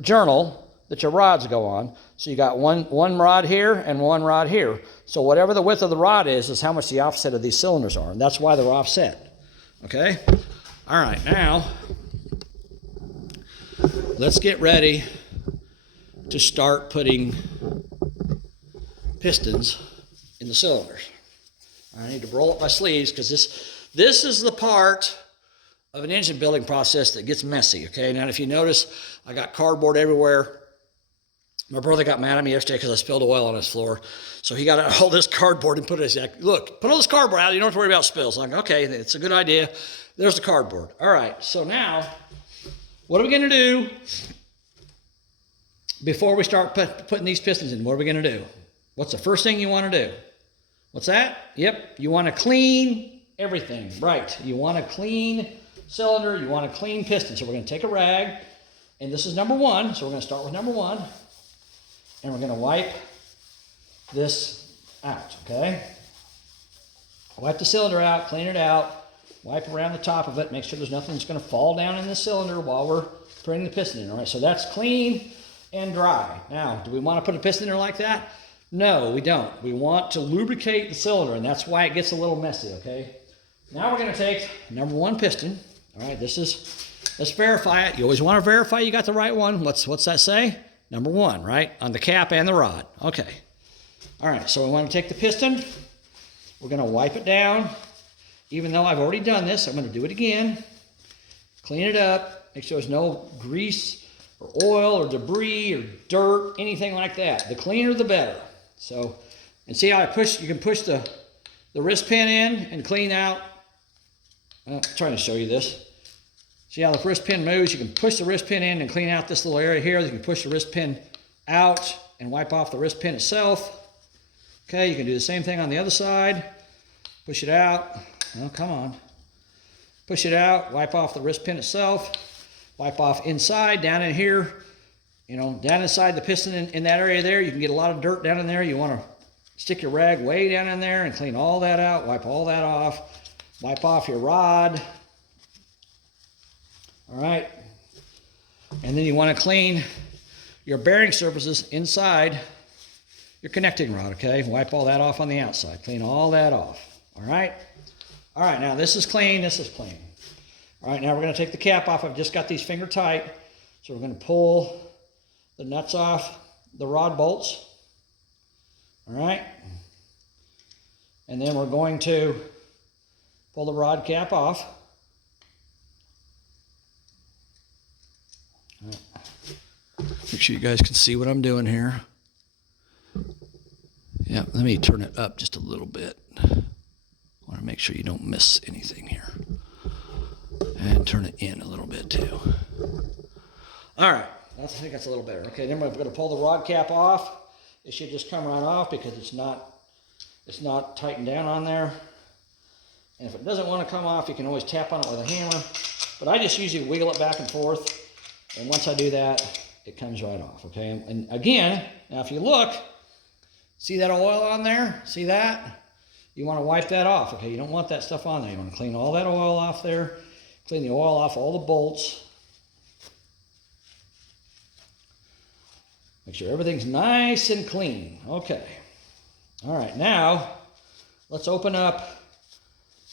journal that your rods go on. So you got one rod here and one rod here. So whatever the width of the rod is how much the offset of these cylinders are. And that's why they're offset, okay? All right, now, let's get ready to start putting pistons in the cylinders. I need to roll up my sleeves because this is the part of an engine building process that gets messy, okay? Now, if you notice, I got cardboard everywhere. My brother got mad at me yesterday because I spilled oil on his floor. So he got out all this cardboard and put it in. Look, put all this cardboard out. You don't have to worry about spills. I'm like, okay, it's a good idea. There's the cardboard. All right, so now, what are we going to do before we start putting these pistons in? What are we going to do? What's the first thing you want to do? What's that? Yep, you want to clean everything. Right, you want to clean cylinder, you want to clean piston. So we're going to take a rag, and this is number 1, so we're going to start with number 1, and we're going to wipe this out, okay? Wipe the cylinder out, clean it out, wipe around the top of it, make sure there's nothing that's going to fall down in the cylinder while we're putting the piston in, all right? So that's clean and dry. Now, do we want to put a piston in there like that? No, we don't. We want to lubricate the cylinder, and that's why it gets a little messy, okay? Now we're going to take number 1 piston. All right, let's verify it. You always want to verify you got the right one. What's that say? Number 1, right? On the cap and the rod. Okay. All right, so we want to take the piston. We're going to wipe it down. Even though I've already done this, I'm going to do it again. Clean it up. Make sure there's no grease or oil or debris or dirt, anything like that. The cleaner, the better. So, and see how you can push the wrist pin in and clean out. I'm trying to show you this. See how the wrist pin moves? You can push the wrist pin in and clean out this little area here. You can push the wrist pin out and wipe off the wrist pin itself. Okay, you can do the same thing on the other side. Push it out. Oh, come on. Push it out, wipe off the wrist pin itself. Wipe off inside, down in here. You know, down inside the piston in that area there, you can get a lot of dirt down in there. You want to stick your rag way down in there and clean all that out. Wipe all that off. Wipe off your rod. All right. And then you want to clean your bearing surfaces inside your connecting rod, okay? Wipe all that off on the outside. Clean all that off. All right? All right, now this is clean, this is clean. All right, now we're going to take the cap off. I've just got these finger tight. So we're going to pull the nuts off the rod bolts. All right. And then we're going to pull the rod cap off. All right. Make sure you guys can see what I'm doing here. Yeah, let me turn it up just a little bit. I want to make sure you don't miss anything here. And turn it in a little bit too. All right, I think that's a little better. Okay, then we're going to pull the rod cap off. It should just come right off because it's not it's not tightened down on there. And if it doesn't want to come off, you can always tap on it with a hammer. But I just usually wiggle it back and forth. And once I do that, it comes right off, okay? And again, now if you look, see that oil on there? See that? You want to wipe that off, okay? You don't want that stuff on there. You want to clean all that oil off there. Clean the oil off all the bolts. Make sure everything's nice and clean. Okay. All right, now let's open up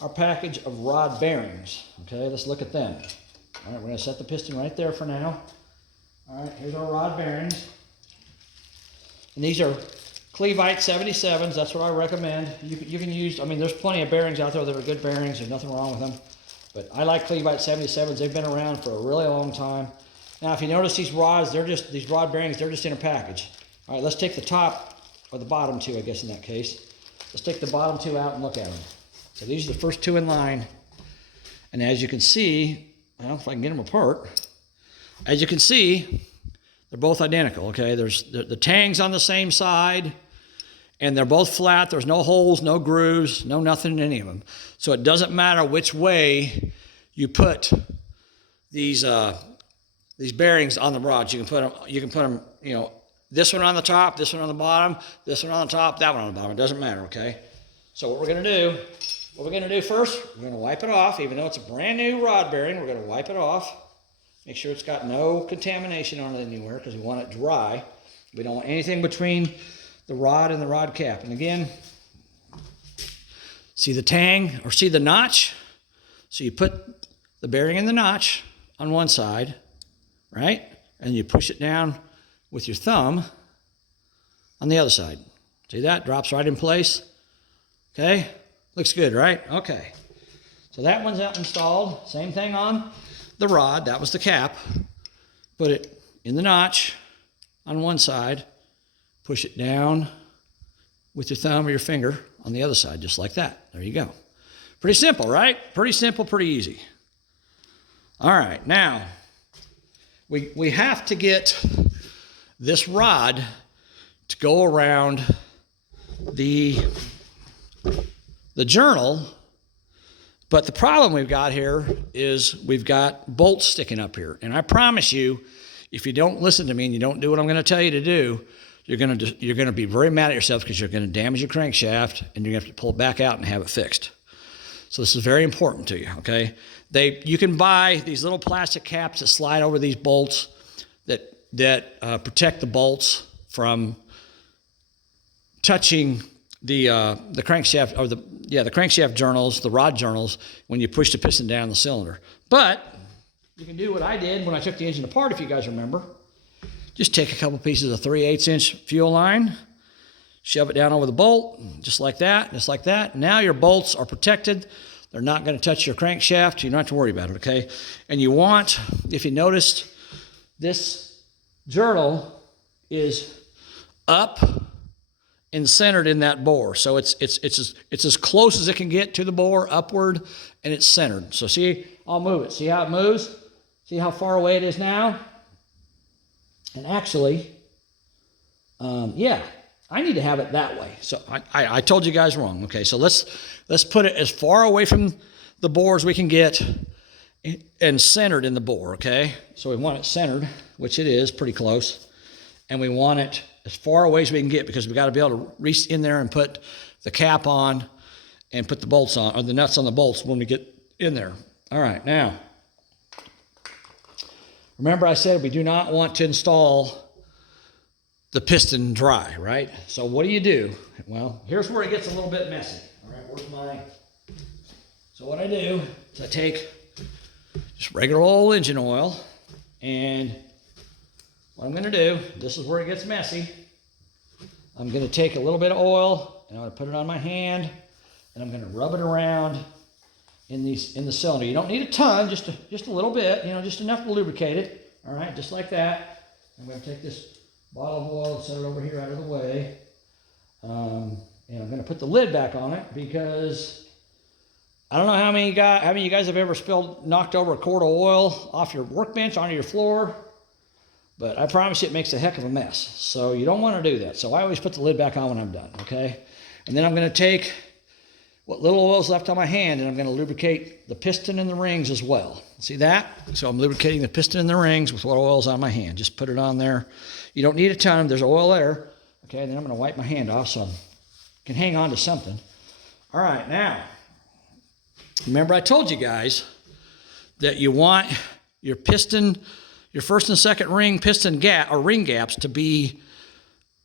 our package of rod bearings. Okay, let's look at them. All right, we're going to set the piston right there for now. All right, here's our rod bearings. And these are Clevite 77s. That's what I recommend. You can use, I mean, there's plenty of bearings out there that are good bearings. There's nothing wrong with them. But I like Clevite 77s. They've been around for a really long time. Now, if you notice these rods, these rod bearings, they're just in a package. All right, let's take the top, or the bottom two, I guess in that case. Let's take the bottom two out and look at them. So these are the first two in line. And as you can see, I don't know if I can get them apart. As you can see, they're both identical, okay? There's the tang's on the same side, and they're both flat. There's no holes, no grooves, no nothing in any of them. So it doesn't matter which way you put these bearings on the rods. You can put them, you know, this one on the top, this one on the bottom, this one on the top, that one on the bottom. It doesn't matter, okay? So what we're gonna do first, we're gonna wipe it off. Even though it's a brand new rod bearing, we're gonna wipe it off. Make sure it's got no contamination on it anywhere, because we want it dry. We don't want anything between the rod and the rod cap. And again, see the tang, or see the notch? So you put the bearing in the notch on one side, right? And you push it down with your thumb on the other side. See that? Drops right in place. Okay? Looks good, right? Okay. So that one's out installed. Same thing on the rod. That was the cap. Put it in the notch on one side. Push it down with your thumb or your finger on the other side, just like that. There you go. Pretty simple, right? Pretty simple, pretty easy. All right, now, we have to get this rod to go around the journal, but the problem we've got here is we've got bolts sticking up here. And I promise you, if you don't listen to me and you don't do what I'm going to tell you to do, you're going to be very mad at yourself, because you're going to damage your crankshaft and you're going to have to pull it back out and have it fixed. So this is very important to you, okay? You can buy these little plastic caps that slide over these bolts that protect the bolts from touching the crankshaft, or the crankshaft journals, the rod journals, when you push the piston down the cylinder. But you can do what I did when I took the engine apart, if you guys remember. Just take a couple pieces of 3/8" fuel line, shove it down over the bolt, just like that, just like that. Now your bolts are protected. They're not going to touch your crankshaft. You don't have to worry about it, okay? And you want, if you noticed, this journal is up and centered in that bore. So it's as close as it can get to the bore, upward, and it's centered. So see, I'll move it. See how it moves? See how far away it is now? And actually, yeah, I need to have it that way. So I told you guys wrong. Okay, so let's put it as far away from the bore as we can get and centered in the bore, okay? So we want it centered, which it is pretty close. And we want it as far away as we can get, because we got to be able to reach in there and put the cap on and put the bolts on, or the nuts on the bolts when we get in there. All right, now, remember I said we do not want to install the piston dry, right? So what do? Well, here's where it gets a little bit messy. All right, so what I do is I take just regular old engine oil, and what I'm going to do, this is where it gets messy. I'm going to take a little bit of oil, and I'm going to put it on my hand, and I'm going to rub it around in the cylinder. You don't need a ton, just a little bit, just enough to lubricate it. All right, just like that. I'm going to take this bottle of oil and set it over here out of the way. And I'm going to put the lid back on it, because I don't know how many of you guys have ever knocked over a quart of oil off your workbench onto your floor, but I promise you it makes a heck of a mess. So you don't want to do that. So I always put the lid back on when I'm done, okay? And then I'm going to take what little oil's left on my hand, and I'm going to lubricate the piston and the rings as well. See that? So I'm lubricating the piston and the rings with what oil's on my hand. Just put it on there. You don't need a ton. There's oil there. Okay, and then I'm going to wipe my hand off so I can hang on to something. All right, now, remember I told you guys that you want your piston, your first and second ring piston gap, or ring gaps, to be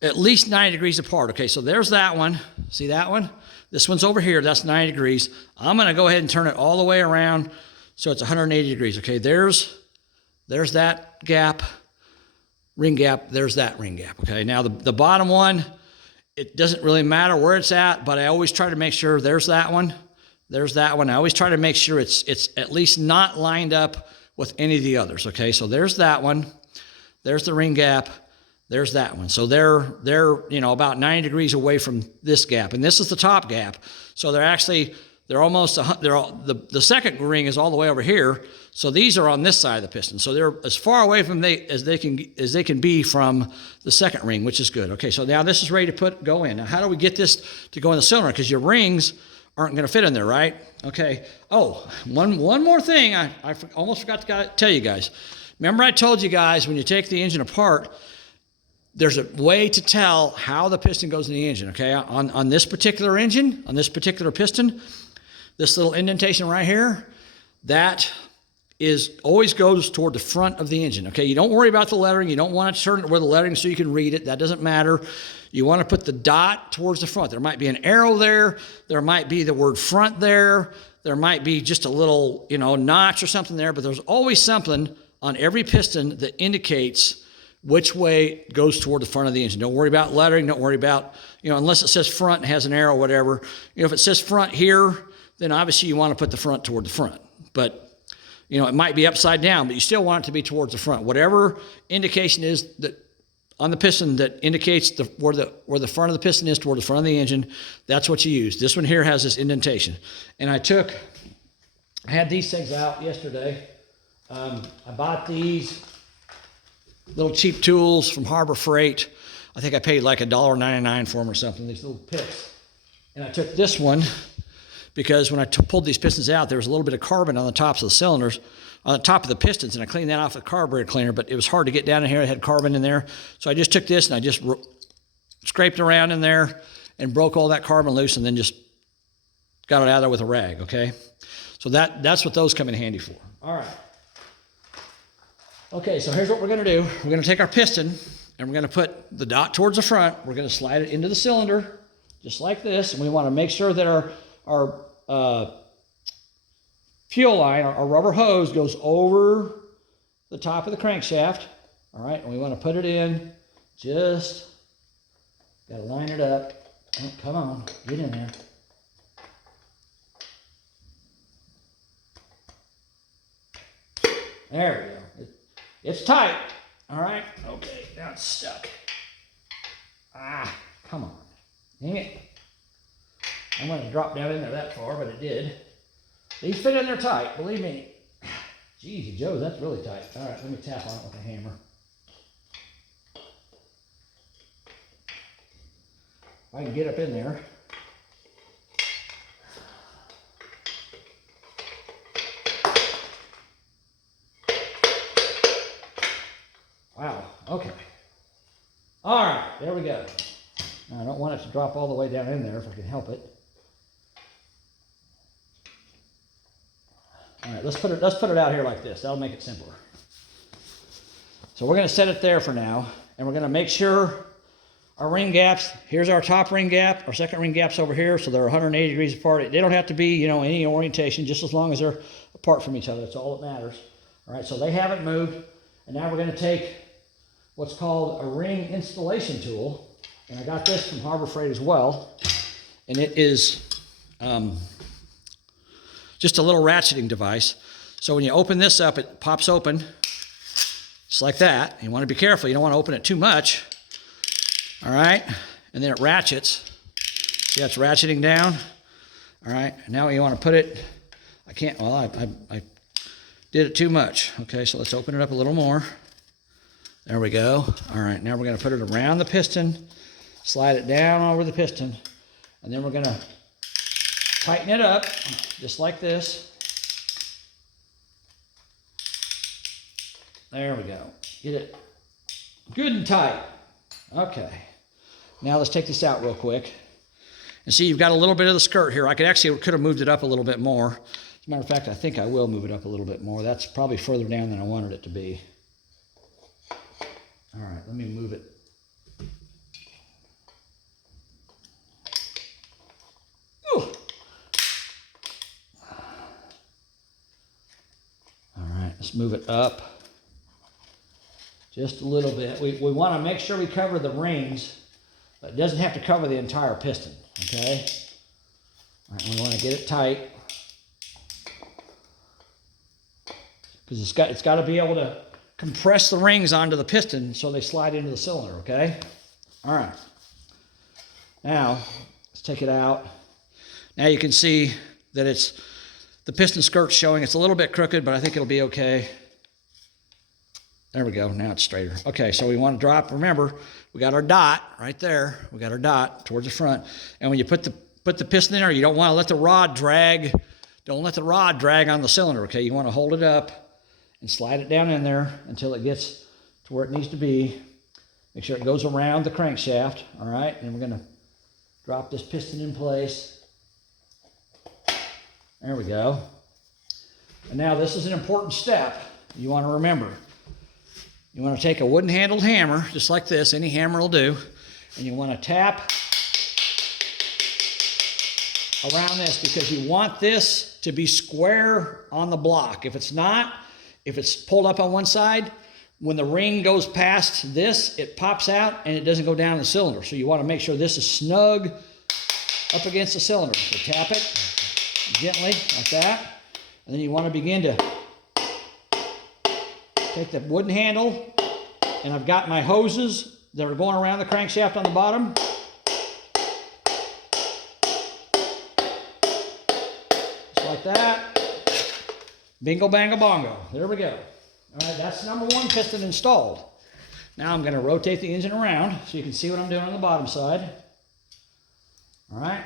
at least 90 degrees apart. Okay, so there's that one. See that one? This one's over here. That's 90 degrees. I'm going to go ahead and turn it all the way around so it's 180 degrees. Okay, there's that gap, ring gap. There's that ring gap. Okay, now the bottom one, it doesn't really matter where it's at, but I always try to make sure there's that one. There's that one. I always try to make sure it's at least not lined up with any of the others. Okay, so there's that one. There's the ring gap. There's that one. So they're about 90 degrees away from this gap, and this is the top gap. So they're almost the second ring is all the way over here. So these are on this side of the piston. So they're as far away from as they can be from the second ring, which is good. Okay, so now this is ready to go in. Now, how do we get this to go in the cylinder? Because your rings aren't going to fit in there, right? Okay. Oh, one more thing I almost forgot to tell you guys. Remember I told you guys when you take the engine apart, there's a way to tell how the piston goes in the engine, okay? On this particular engine, on this particular piston, this little indentation right here, that always goes toward the front of the engine, okay? You don't worry about the lettering. You don't want to turn it where the lettering so you can read it. That doesn't matter. You want to put the dot towards the front. There might be an arrow there. There might be the word front there. There might be just a little, notch or something there, but there's always something on every piston that indicates which way it goes toward the front of the engine. Don't worry about lettering. Don't worry about, unless it says front and has an arrow, whatever. If it says front here, then obviously you want to put the front toward the front. But, it might be upside down, but you still want it to be towards the front. Whatever indication is that on the piston that indicates where the front of the piston is toward the front of the engine, that's what you use. This one here has this indentation. And I had these things out yesterday. I bought these little cheap tools from Harbor Freight. I think I paid like $1.99 for them or something, these little picks. And I took this one because when I pulled these pistons out, there was a little bit of carbon on the tops of the cylinders, on the top of the pistons, and I cleaned that off with a carburetor cleaner, but it was hard to get down in here. It had carbon in there. So I just took this and I just scraped around in there and broke all that carbon loose and then just got it out of there with a rag, okay? So that's what those come in handy for. All right. Okay, so here's what we're going to do. We're going to take our piston, and we're going to put the dot towards the front. We're going to slide it into the cylinder, just like this. And we want to make sure that our fuel line, our rubber hose, goes over the top of the crankshaft. All right, and we want to put it in. Just got to line it up. Oh, come on, get in there. There we go. It's tight. All right. Okay, now it's stuck. Come on. Dang it. I'm going to drop down in there that far, but it did. These fit in there tight, believe me. Jeez, Joe, that's really tight. All right, let me tap on it with a hammer. If I can get up in there. Wow, okay. All right, there we go. Now, I don't want it to drop all the way down in there if I can help it. All right, let's put it out here like this. That'll make it simpler. So we're going to set it there for now, and we're going to make sure our ring gaps, here's our top ring gap, our second ring gap's over here, so they're 180 degrees apart. They don't have to be, any orientation, just as long as they're apart from each other. That's all that matters. All right, so they haven't moved, and now we're going to take what's called a ring installation tool, and I got this from Harbor Freight as well, and it is just a little ratcheting device. So when you open this up, it pops open just like that. You want to be careful. You don't want to open it too much. All right, and then it ratchets. See how it's ratcheting down? All right, now you want to put it, I did it too much. Okay, so let's open it up a little more. There we go. All right, now we're going to put it around the piston, slide it down over the piston, And then we're going to tighten it up just like this. There we go. Get it good and tight. Okay. Now let's take this out real quick. And see, you've got a little bit of the skirt here. I could have moved it up a little bit more. As a matter of fact, I think I will move it up a little bit more. That's probably further down than I wanted it to be. All right, let me move it. Ooh. All right, let's move it up just a little bit. We want to make sure we cover the rings, but it doesn't have to cover the entire piston, okay? All right, we want to get it tight because it's got to be able to compress the rings onto the piston so they slide into the cylinder, okay? All right. Now, let's take it out. Now you can see that the piston skirt's showing. It's a little bit crooked, but I think it'll be okay. There we go. Now it's straighter. Okay, so we want to drop. Remember, we got our dot right there. We got our dot towards the front. And when you put the piston in there, you don't want to let the rod drag. Don't let the rod drag on the cylinder, okay? You want to hold it up and slide it down in there until it gets to where it needs to be. Make sure it goes around the crankshaft, all right? And we're going to drop this piston in place. There we go. And now this is an important step you want to remember. You want to take a wooden handled hammer, just like this, any hammer will do, and you want to tap around this because you want this to be square on the block. If it's not, if it's pulled up on one side, when the ring goes past this, it pops out and it doesn't go down the cylinder. So you want to make sure this is snug up against the cylinder. So tap it gently like that. And then you want to begin to take the wooden handle, and I've got my hoses that are going around the crankshaft on the bottom. Just like that. Bingo, bango, bongo. There we go. All right, that's number one piston installed. Now I'm going to rotate the engine around so you can see what I'm doing on the bottom side. All right.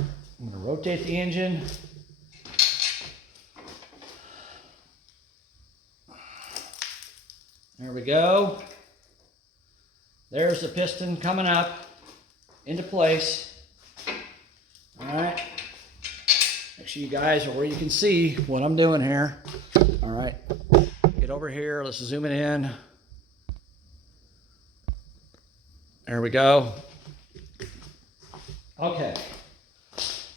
I'm going to rotate the engine. There we go. There's the piston coming up into place. All right. Make sure you guys are where you can see what I'm doing here. All right. Get over here. Let's zoom it in. There we go. Okay.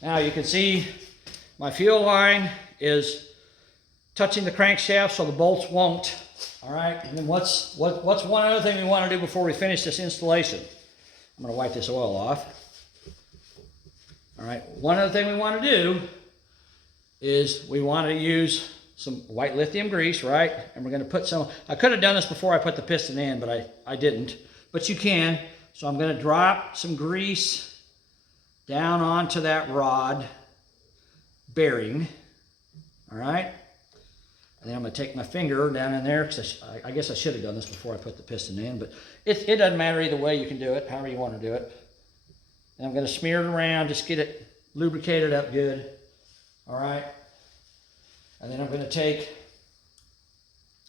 Now you can see my fuel line is touching the crankshaft so the bolts won't. All right. And then what's one other thing we want to do before we finish this installation? I'm going to wipe this oil off. All right. One other thing we want to do is we want to use some white lithium grease, right? And we're going to put some, I could have done this before I put the piston in, but I didn't. But you can. So I'm going to drop some grease down onto that rod bearing. All right. And then I'm going to take my finger down in there, because I guess I should have done this before I put the piston in, but it doesn't matter either way. You can do it however you want to do it. And I'm going to smear it around, just get it lubricated up good. All right. And then I'm going to take,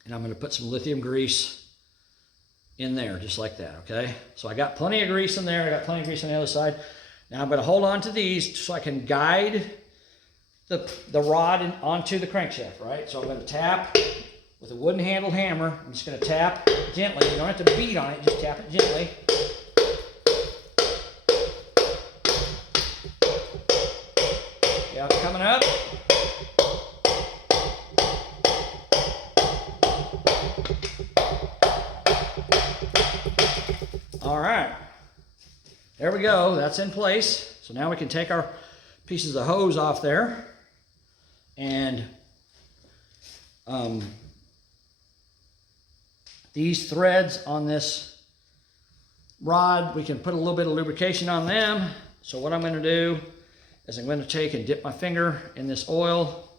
and I'm going to put some lithium grease in there, just like that, okay? So I got plenty of grease in there. I got plenty of grease on the other side. Now I'm going to hold on to these so I can guide the rod onto the crankshaft, right? So I'm going to tap with a wooden handled hammer. I'm just going to tap gently. You don't have to beat on it, just tap it gently. Yeah, it's coming up. All right, there we go. That's in place. So now we can take our pieces of hose off there, and these threads on this rod, we can put a little bit of lubrication on them. So what I'm going to do is I'm going to take and dip my finger in this oil,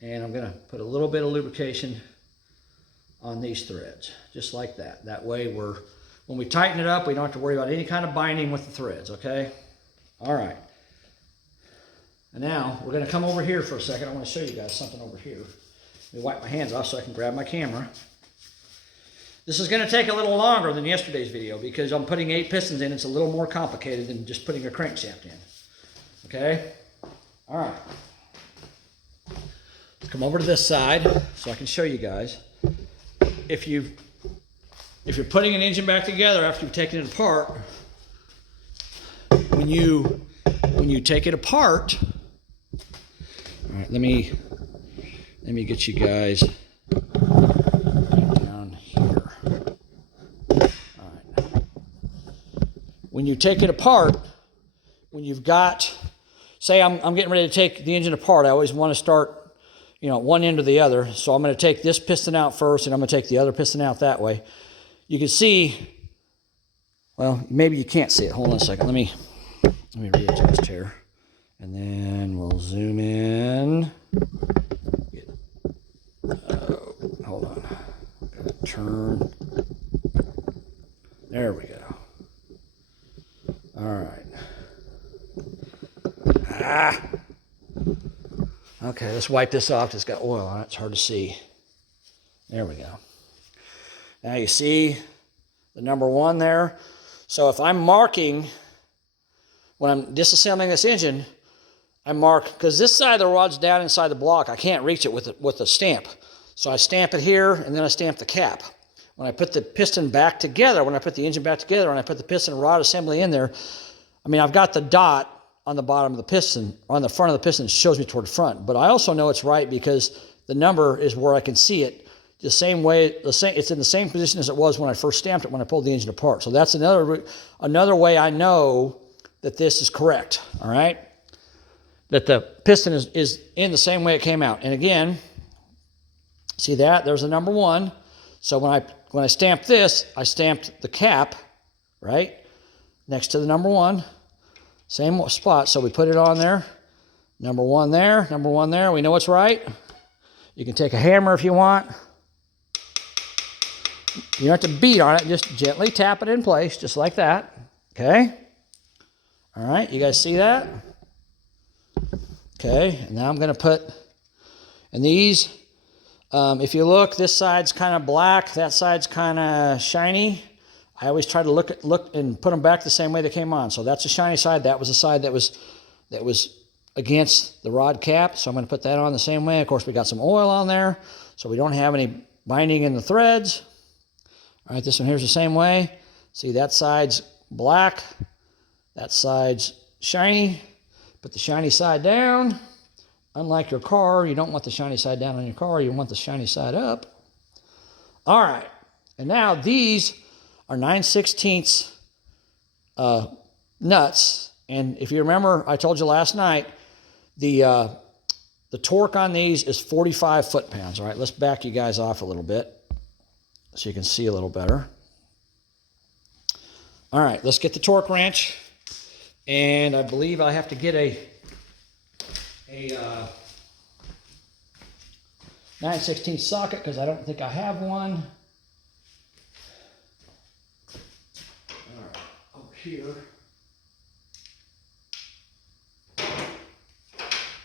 and I'm going to put a little bit of lubrication on these threads, just like that. That way we're when we tighten it up, we don't have to worry about any kind of binding with the threads, okay? All right. And now we're gonna come over here for a second. I wanna show you guys something over here. Let me wipe my hands off so I can grab my camera. This is gonna take a little longer than yesterday's video because I'm putting 8 pistons in. It's a little more complicated than just putting a crankshaft in, okay? All right. Let's come over to this side so I can show you guys. If you're putting an engine back together after you've taken it apart, when you take it apart, all right, let me get you guys down here. All right. When you take it apart, when you've got, say I'm getting ready to take the engine apart, I always want to start, one end or the other. So I'm going to take this piston out first, and I'm going to take the other piston out that way. You can see, well, maybe you can't see it. Hold on a second. Let me readjust here. And then we'll zoom in. Hold on. Gotta turn. There we go. All right. Okay, let's wipe this off. It's got oil on it. It's hard to see. There we go. Now you see the number 1 there. So if I'm marking, when I'm disassembling this engine, I mark, because this side of the rod's down inside the block. I can't reach it with a stamp. So I stamp it here, and then I stamp the cap. When I put the piston back together, when I put the engine back together, and I put the piston rod assembly in there, I've got the dot on the bottom of the piston, on the front of the piston, shows me toward the front. But I also know it's right because the number is where I can see it the same way, it's in the same position as it was when I first stamped it when I pulled the engine apart. So that's another way I know that this is correct, all right? That the piston is in the same way it came out. And again, see that? There's a number 1. So when I stamped this, I stamped the cap, right? Next to the number 1. Same spot, so we put it on there. Number 1 there, number 1 there. We know it's right. You can take a hammer if you want. You don't have to beat on it. Just gently tap it in place, just like that. Okay? All right, you guys see that? Okay, and now I'm going to put, and these, if you look, this side's kind of black, that side's kind of shiny. I always try to look and put them back the same way they came on. So that's the shiny side. That was the side that was against the rod cap. So I'm going to put that on the same way. Of course, we got some oil on there, so we don't have any binding in the threads. All right, this one here's the same way. See, that side's black, that side's shiny. Put the shiny side down. Unlike your car, you don't want the shiny side down on your car. You want the shiny side up. All right, and now these are 9/16 nuts. And if you remember, I told you last night, the torque on these is 45 foot-pounds. All right, let's back you guys off a little bit so you can see a little better. All right, let's get the torque wrench. And I believe I have to get a 9/16 socket because I don't think I have one. All right, over here.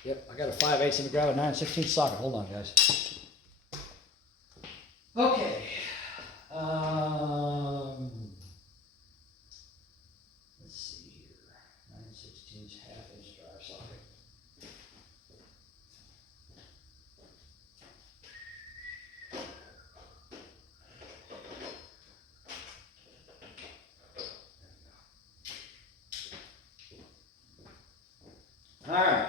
Yep, I got a 5/8 and grab a 9/16 socket. Hold on, guys. Okay. Let's see here. 9/16 half-inch drive socket. All right.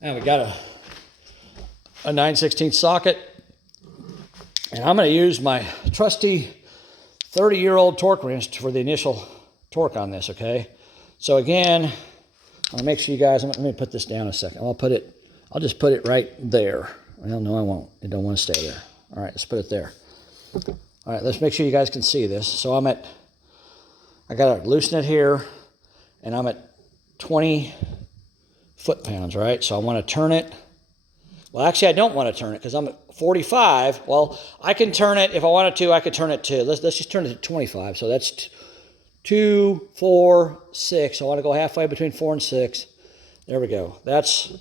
Now we got a 9/16 socket, and I'm going to use my trusty 30-year-old torque wrench for the initial torque on this, okay? So again, I'll make sure you guys, let me put this down a second. I'll just put it right there. Well, no, I won't. I don't want to stay there. All right, let's put it there. All right, let's make sure you guys can see this. So I got to loosen it here, and I'm at 20 foot-pounds, right? So I want to turn it Well, actually, I don't want to turn it because I'm at 45. Well, I can turn it, if I wanted to, I could turn it to, let's just turn it to 25. So that's 2, 4, 6. I want to go halfway between 4 and 6. There we go. That's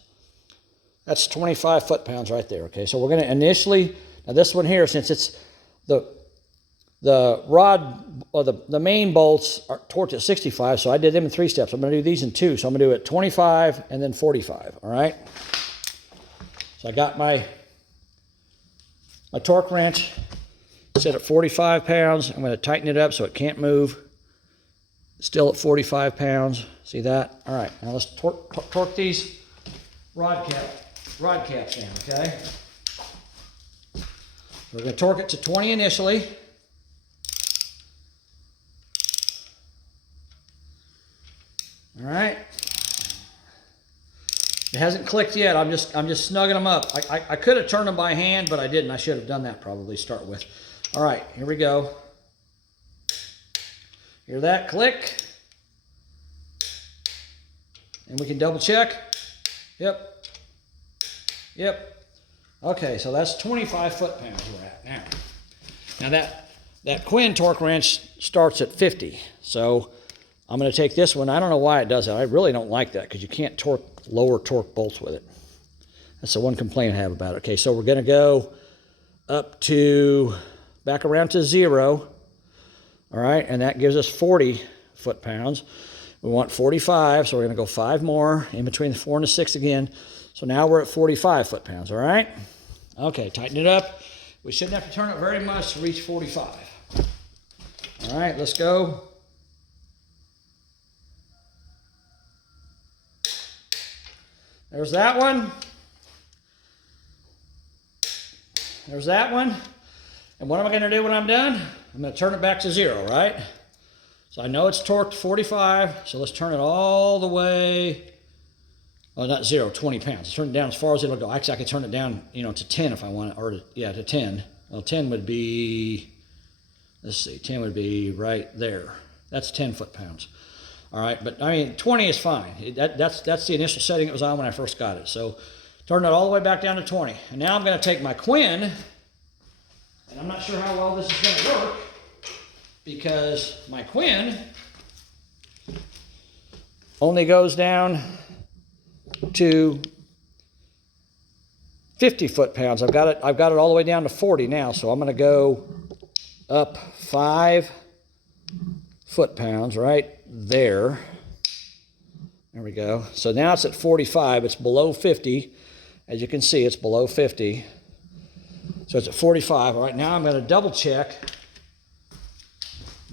25 foot-pounds right there, okay? So we're going to initially, now this one here, since it's the rod, or the main bolts are torqued at 65, so I did them in 3 steps. I'm going to do these in 2, so I'm going to do it 25 and then 45, all right? So I got my torque wrench set at 45 pounds. I'm going to tighten it up so it can't move. Still at 45 pounds. See that? All right, now let's torque these rod caps down, okay? We're going to torque it to 20 initially. All right. It hasn't clicked yet. I'm just snugging them up. I could have turned them by hand, but I didn't. I should have done that probably to start with. All right, here we go. Hear that click? And we can double check. Yep. Yep. Okay, so that's 25 foot-pounds we're at now. Now that Quinn torque wrench starts at 50. So I'm going to take this one. I don't know why it does that. I really don't like that because you can't torque lower torque bolts with it. That's the one complaint I have about it. Okay, so we're going to go up to, back around to 0. All right, and that gives us 40 foot-pounds. We want 45, so we're going to go 5 more in between the 4 and the 6 again. So now we're at 45 foot-pounds, all right? Okay, tighten it up. We shouldn't have to turn it very much to reach 45. All right, let's go. There's that one. There's that one. And what am I going to do when I'm done? I'm going to turn it back to 0, right? So I know it's torqued 45, so let's turn it all the way, well, not 0, 20 pounds. Turn it down as far as it'll go. Actually, I could turn it down, to 10 if I want it, or to 10. Well, 10 would be, let's see, 10 would be right there. That's 10 foot-pounds. All right, but I mean, 20 is fine. That's the initial setting it was on when I first got it. So turn it all the way back down to 20. And now I'm going to take my Quinn, and I'm not sure how well this is going to work because my Quinn only goes down to 50 foot-pounds. I've got it all the way down to 40 now, so I'm going to go up 5 foot-pounds right there. There we go. So now it's at 45. It's below 50. As you can see, it's below 50. So it's at 45. All right, now I'm going to double check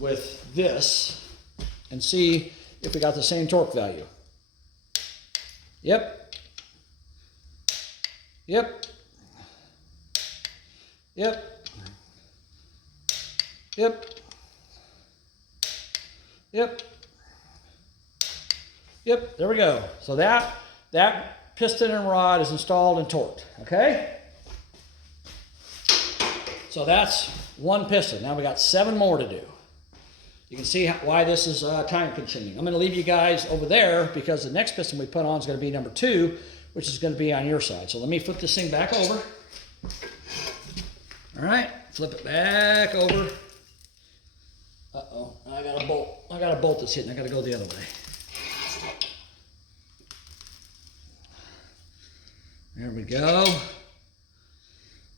with this and see if we got the same torque value. Yep. Yep. Yep. Yep. Yep. Yep, there we go. So that piston and rod is installed and torqued, okay? So that's one piston. Now we got 7 more to do. You can see why this is time consuming. I'm going to leave you guys over there because the next piston we put on is going to be number 2, which is going to be on your side. So let me flip this thing back over. All right, flip it back over. Uh-oh, I got a bolt. I got a bolt that's hitting. I got to go the other way. There we go.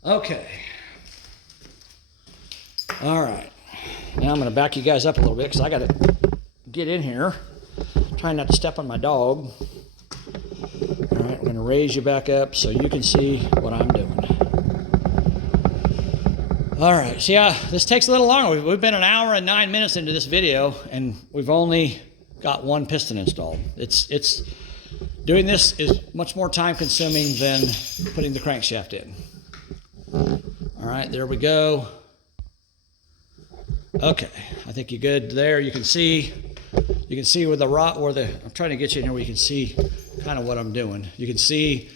Okay. All right. Now I'm going to back you guys up a little bit because I got to get in here. Trying not to step on my dog. All right, we're going to raise you back up so you can see what I'm doing. All right, so yeah, this takes a little longer. We've been 1 hour and 9 minutes into this video, and we've only got 1 piston installed. It's doing this is much more time consuming than putting the crankshaft in. All right, there we go. Okay, I think you're good there. You can see where the rod, I'm trying to get you in here where you can see kind of what I'm doing. You can see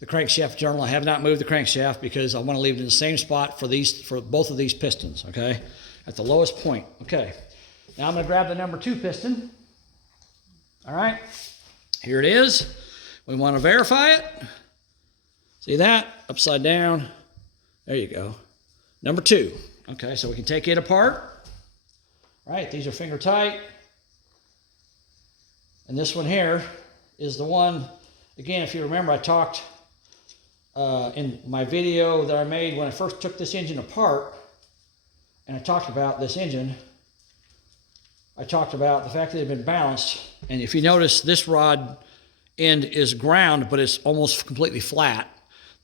the crankshaft journal. I have not moved the crankshaft because I want to leave it in the same spot for both of these pistons, okay? At the lowest point. Okay. Now I'm going to grab the number 2 piston. All right. Here it is. We want to verify it. See that? Upside down. There you go. Number 2. Okay, so we can take it apart. Right, these are finger tight. And this one here is the one, again, if you remember, I talked in my video that I made when I first took this engine apart, and I talked about this engine. I talked about the fact that it had been balanced. And if you notice, this rod end is ground, but it's almost completely flat.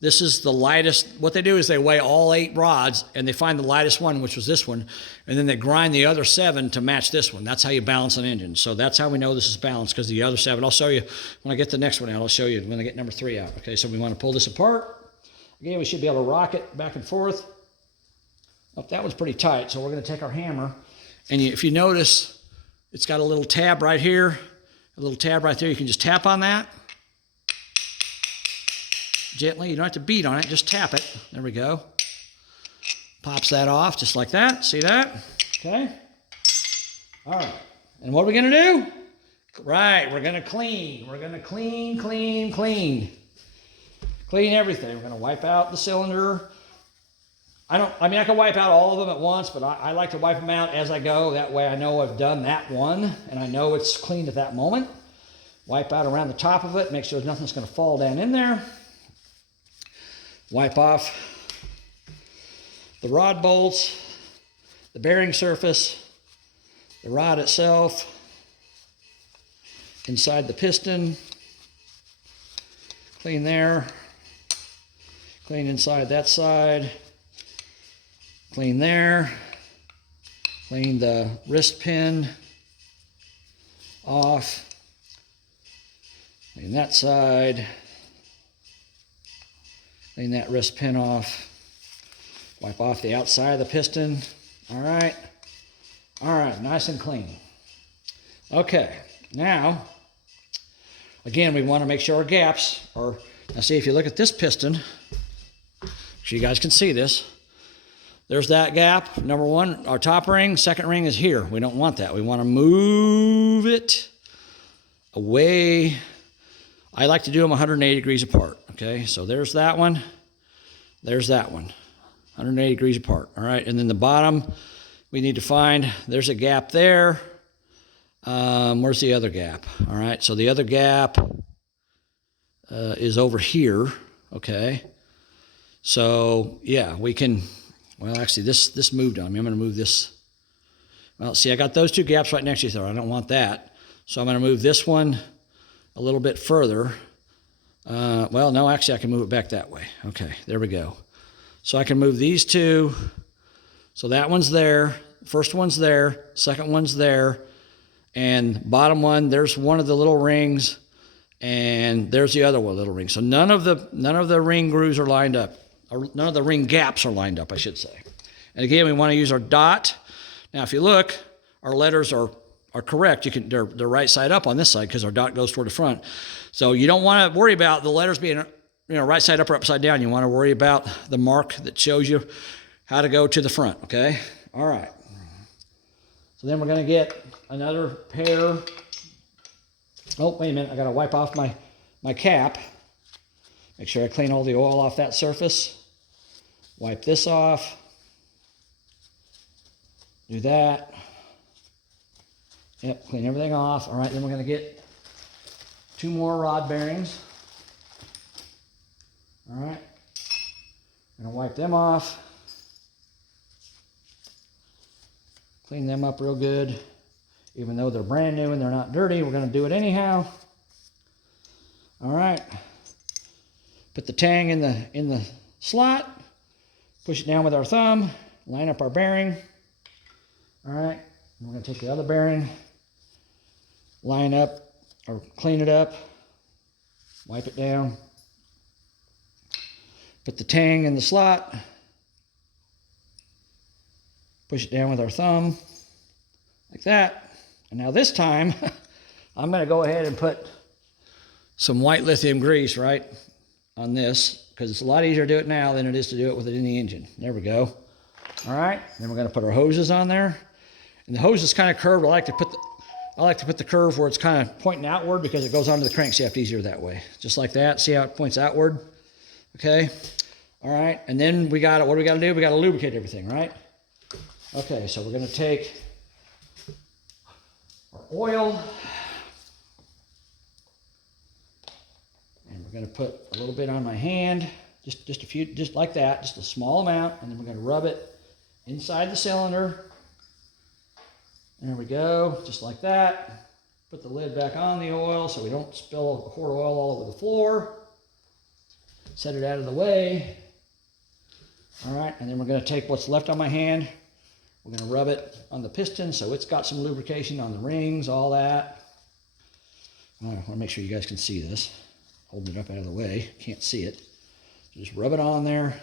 This is the lightest. What they do is they weigh all 8 rods, and they find the lightest one, which was this one, and then they grind the other 7 to match this one. That's how you balance an engine. So that's how we know this is balanced, because the other 7, I'll show you when I get the next one out. I'll show you when I get number 3 out. Okay, so we want to pull this apart. Again, we should be able to rock it back and forth. Oh, that one's pretty tight, so we're going to take our hammer. And if you notice, it's got a little tab right here, a little tab right there. You can just tap on that. Gently, you don't have to beat on it, just tap it. There we go. Pops that off just like that. See that? Okay. All right. And what are we going to do? Right, we're going to clean. We're going to clean. Clean everything. We're going to wipe out the cylinder. I can wipe out all of them at once, but I like to wipe them out as I go. That way I know I've done that one, and I know it's cleaned at that moment. Wipe out around the top of it. Make sure nothing's going to fall down in there. Wipe off the rod bolts, the bearing surface, the rod itself, inside the piston. Clean there. Clean inside that side. Clean there. Clean the wrist pin off. Clean that side. Clean that wrist pin off. Wipe off the outside of the piston. All right. All right, nice and clean. Okay, now, again, we want to make sure our gaps are, now see, if you look at this piston, so you guys can see this, there's that gap. Number 1, our top ring, second ring is here. We don't want that. We want to move it away. I like to do them 180 degrees apart. Okay, so there's that one. There's that one. 180 degrees apart. All right, and then the bottom, we need to find, there's a gap there. Where's the other gap? All right, so the other gap is over here. Okay, so yeah, we can, well, actually, this moved on me. I'm going to move this. Well, see, I got those 2 gaps right next to each other. I don't want that. So I'm going to move this one a little bit further. Well, no, actually, I can move it back that way. Okay, there we go. So I can move these 2. So that one's there. First one's there. Second one's there. And bottom one, there's one of the little rings. And there's the other one, little ring. So none of the ring grooves are lined up. Or none of the ring gaps are lined up, I should say. And again, we want to use our dot. Now, if you look, our letters are correct. They're right side up on this side because our dot goes toward the front. So you don't want to worry about the letters being, right side up or upside down. You want to worry about the mark that shows you how to go to the front, okay? All right. So then we're going to get another pair. Oh, wait a minute. I got to wipe off my cap. Make sure I clean all the oil off that surface. Wipe this off. Do that. Yep, clean everything off. All right, then we're going to get 2 more rod bearings. All right. I'm going to wipe them off. Clean them up real good. Even though they're brand new and they're not dirty, we're going to do it anyhow. All right. Put the tang in the slot. Push it down with our thumb. Line up our bearing. All right. We're going to take the other bearing. Line up or clean it up. Wipe it down. Put the tang in the slot. Push it down with our thumb. Like that. And now this time, I'm going to go ahead and put some white lithium grease right on this, because it's a lot easier to do it now than it is to do it with it in the engine. There we go. All right. Then we're going to put our hoses on there. And the hose is kind of curved. I like to put the curve where it's kind of pointing outward because it goes onto the crankshaft easier that way. Just like that. See how it points outward? Okay. All right. And then what do we got to do? We got to lubricate everything, right? Okay. So we're going to take our oil. And we're going to put a little bit on my hand. Just a few, just like that. Just a small amount. And then we're going to rub it inside the cylinder. There we go. Just like that. Put the lid back on the oil so we don't spill a quart of oil all over the floor. Set it out of the way. All right, and then we're going to take what's left on my hand. We're going to rub it on the piston so it's got some lubrication on the rings, all that. I want to make sure you guys can see this. Holding it up out of the way. Can't see it. So just rub it on there.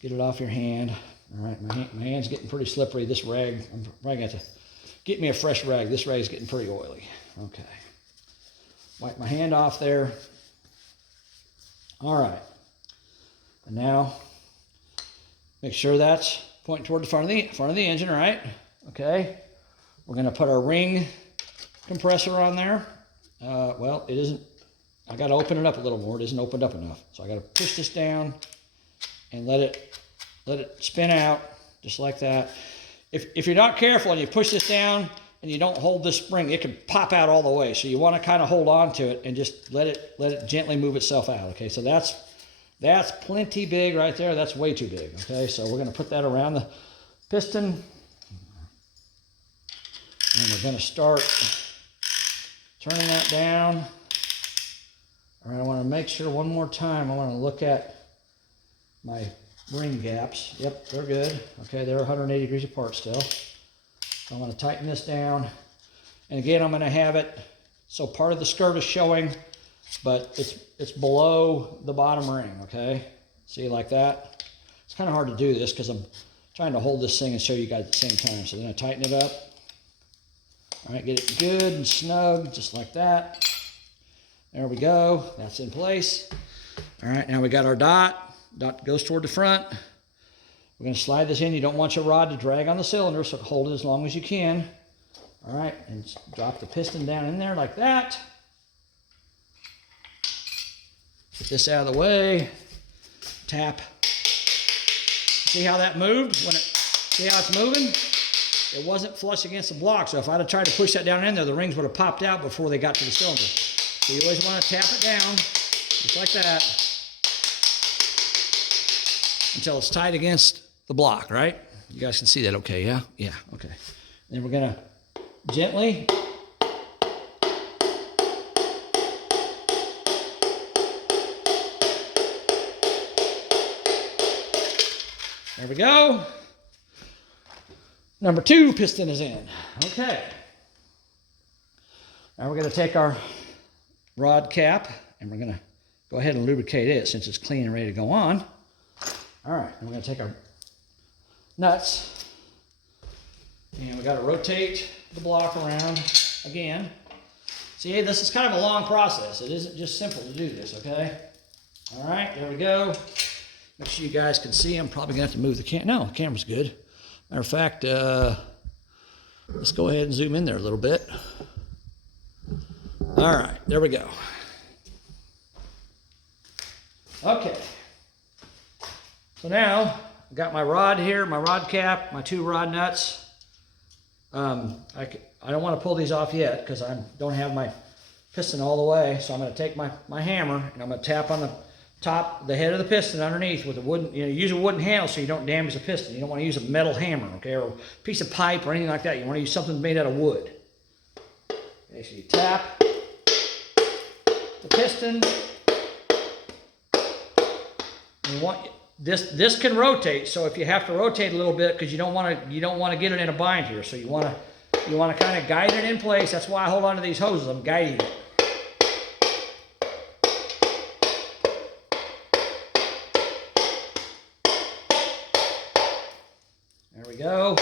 Get it off your hand. All right, my hand's getting pretty slippery. This rag, I'm probably going to have to get me a fresh rag. This rag's getting pretty oily. Okay. Wipe my hand off there. All right. And now, make sure that's pointing toward the front of the engine, all right? Okay. We're going to put our ring compressor on there. Well, it isn't. I got to open it up a little more. It isn't opened up enough. So I got to push this down and let it spin out just like that. If you're not careful and you push this down and you don't hold this spring, it can pop out all the way. So you want to kind of hold on to it and just let it gently move itself out. Okay, so that's plenty big right there. That's way too big. Okay, so we're going to put that around the piston. And we're going to start turning that down. All right, I want to make sure one more time. I want to look at my ring gaps. Yep, they're good. Okay, they're 180 degrees apart still. So I'm going to tighten this down. And again, I'm going to have it so part of the skirt is showing, but it's below the bottom ring, okay? See, like that? It's kind of hard to do this because I'm trying to hold this thing and show you guys at the same time. So then I tighten it up. All right, get it good and snug, just like that. There we go. That's in place. All right, now we got our dot. Dot goes toward the front. We're going to slide this in. You don't want your rod to drag on the cylinder, so hold it as long as you can. All right, and drop the piston down in there like that. Get this out of the way. Tap. See how that moved? See how it's moving? It wasn't flush against the block, so if I'd have tried to push that down in there, the rings would have popped out before they got to the cylinder. So you always want to tap it down, just like that, until it's tight against the block, right? You guys can see that okay, yeah? Yeah, okay. Then we're going to gently there we go. Number 2 piston is in. Okay. Now we're going to take our rod cap and we're going to go ahead and lubricate it since it's clean and ready to go on. All right, and we're going to take our nuts and we got to rotate the block around again. See, this is kind of a long process. It isn't just simple to do this, okay? All right, there we go. Make sure you guys can see. I'm probably going to have to move the camera. No, the camera's good. Matter of fact, let's go ahead and zoom in there a little bit. All right, there we go. Okay. So now, I've got my rod here, my rod cap, my 2 rod nuts. I don't want to pull these off yet because I don't have my piston all the way. So I'm going to take my hammer and I'm going to tap on the head of the piston underneath with a wooden, use a wooden handle so you don't damage the piston. You don't want to use a metal hammer, okay, or a piece of pipe or anything like that. You want to use something made out of wood. Okay, so you tap the piston. You want this can rotate, so if you have to rotate a little bit because you don't want to get it in a bind here, so you want to kind of guide it in place. That's why I hold on to these hoses. I'm guiding it. There we go.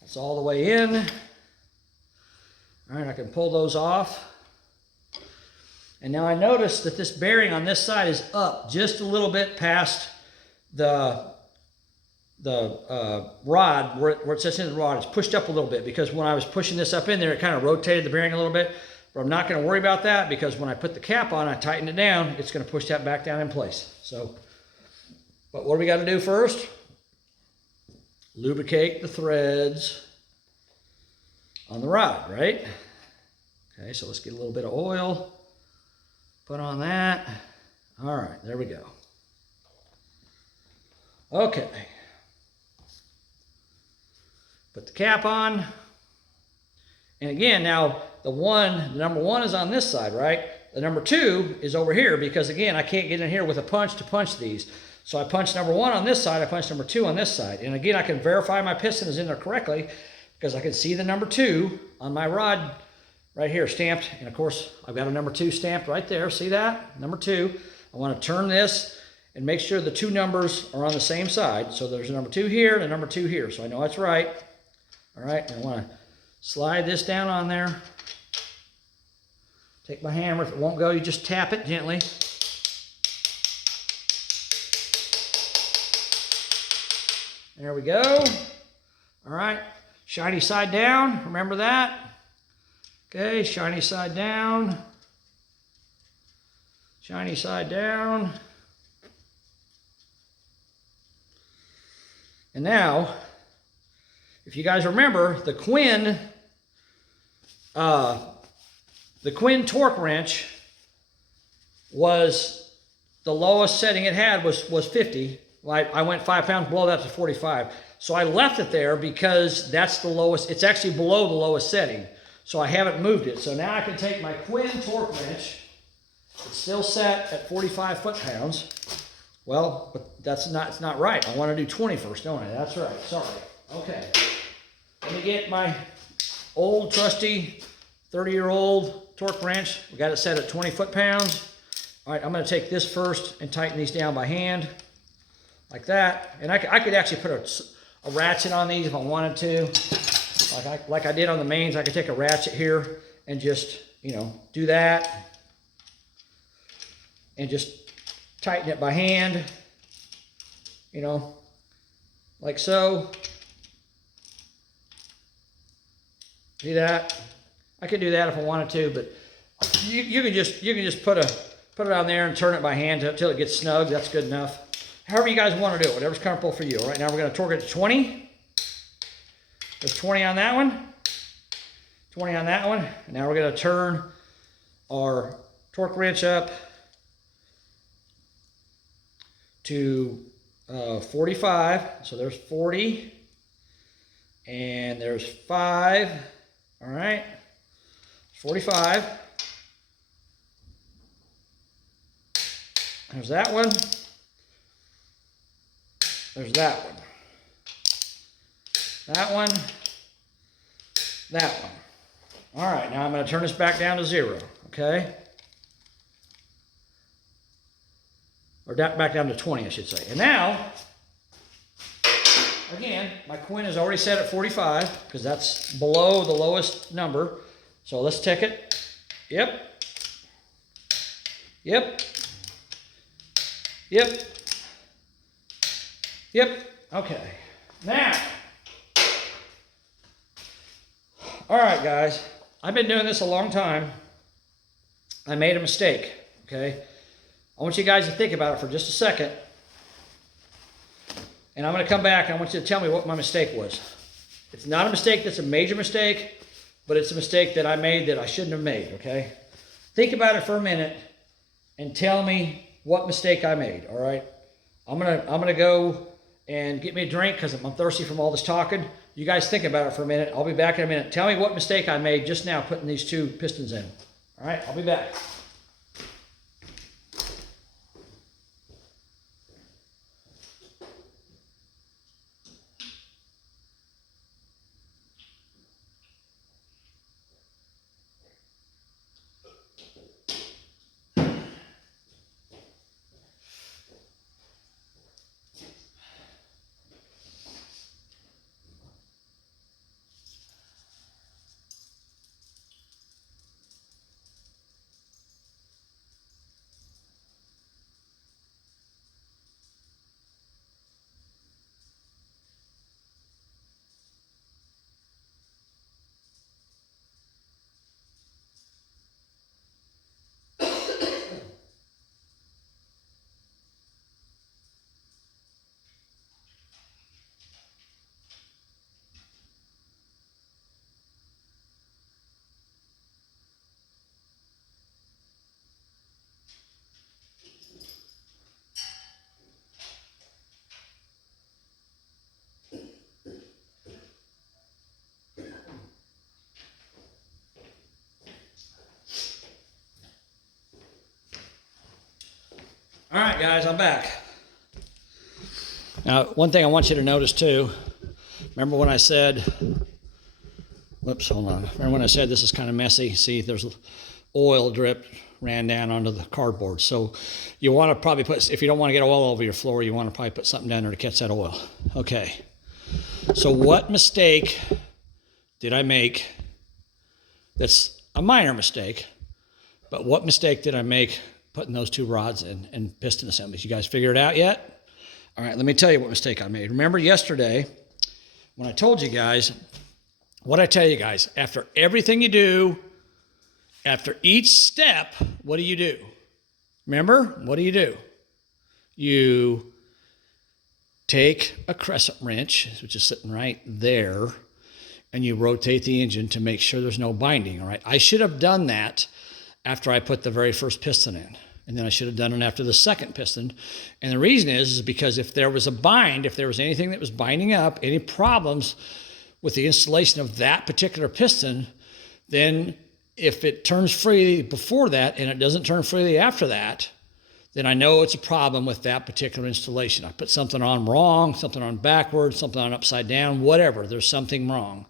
That's all the way in. All right, I can pull those off. And now I notice that this bearing on this side is up just a little bit past the rod, where it sits in the rod. It's pushed up a little bit because when I was pushing this up in there, it kind of rotated the bearing a little bit. but I'm not going to worry about that because when I put the cap on, I tighten it down, it's going to push that back down in place. So, but what do we got to do first? Lubricate the threads on the rod, right? Okay, so let's get a little bit of oil, put on that. All right, there we go. Okay. Put the cap on. And again, now the number one is on this side, right? The number two is over here because again, I can't get in here with a punch to punch these. So I punch number one on this side, I punch number two on this side. And again, I can verify my piston is in there correctly because I can see the number two on my rod right here stamped. And of course, I've got a number two stamped right there. See that? Number two. I want to turn this and make sure the two numbers are on the same side. So there's a number two here and a number two here. So I know that's right. All right, and I want to slide this down on there. Take my hammer. If it won't go, you just tap it gently. There we go. All right, shiny side down. Remember that. Okay, shiny side down. Shiny side down. And now, if you guys remember, the Quinn torque wrench was, the lowest setting it had was 50. I went 5 pounds below that to 45. So I left it there because that's the lowest, it's actually below the lowest setting. So I haven't moved it. So now I can take my Quinn torque wrench. It's still set at 45 foot-pounds. Well, but it's not right. I want to do 20 first, don't I? That's right. Sorry. Okay. Let me get my old trusty 30-year-old torque wrench. We got it set at 20 foot-pounds. All right, I'm going to take this first and tighten these down by hand, like that. And I could actually put a ratchet on these if I wanted to. Like I did on the mains, I could take a ratchet here and just, do that. And just tighten it by hand, like so. See that? I could do that if I wanted to, but you can just put it on there and turn it by hand until it gets snug. That's good enough. However you guys want to do it, whatever's comfortable for you. All right, now we're going to torque it to 20. There's 20 on that one. 20 on that one. And now we're going to turn our torque wrench up to 45. So there's 40. And there's 5. All right. 45. There's that one. There's that one. That one. That one. All right, now I'm going to turn this back down to 0, okay? Or back down to 20, I should say. And now, again, my Quinn is already set at 45 because that's below the lowest number. So let's take it. Yep. Yep. Yep. Yep. Okay. Now, all right, guys. I've been doing this a long time. I made a mistake, okay? I want you guys to think about it for just a second. And I'm going to come back and I want you to tell me what my mistake was. It's not a mistake that's a major mistake, but it's a mistake that I made that I shouldn't have made, okay? Think about it for a minute and tell me what mistake I made, all right? I'm gonna go and get me a drink because I'm thirsty from all this talking. You guys think about it for a minute. I'll be back in a minute. Tell me what mistake I made just now putting these 2 pistons in. All right, I'll be back. All right, guys, I'm back. Now, one thing I want you to notice too, remember when I said, whoops, hold on. Remember when I said this is kind of messy? See, there's oil drip ran down onto the cardboard. So you want to probably put, if you don't want to get oil over your floor, you want to probably put something down there to catch that oil. Okay. So what mistake did I make? That's a minor mistake, but what mistake did I make putting those two rods in and piston assemblies? You guys figure it out yet? All right, let me tell you what mistake I made. Remember yesterday when I told you guys, what I tell you guys, after everything you do, after each step, what do? Remember, what do? You take a crescent wrench, which is sitting right there, and you rotate the engine to make sure there's no binding, all right? I should have done that after I put the very first piston in. And then I should have done it after the second piston. And the reason is because if there was a bind, if there was anything that was binding up, any problems with the installation of that particular piston, then if it turns freely before that and it doesn't turn freely after that, then I know it's a problem with that particular installation. I put something on wrong, something on backwards, something on upside down, whatever. There's something wrong.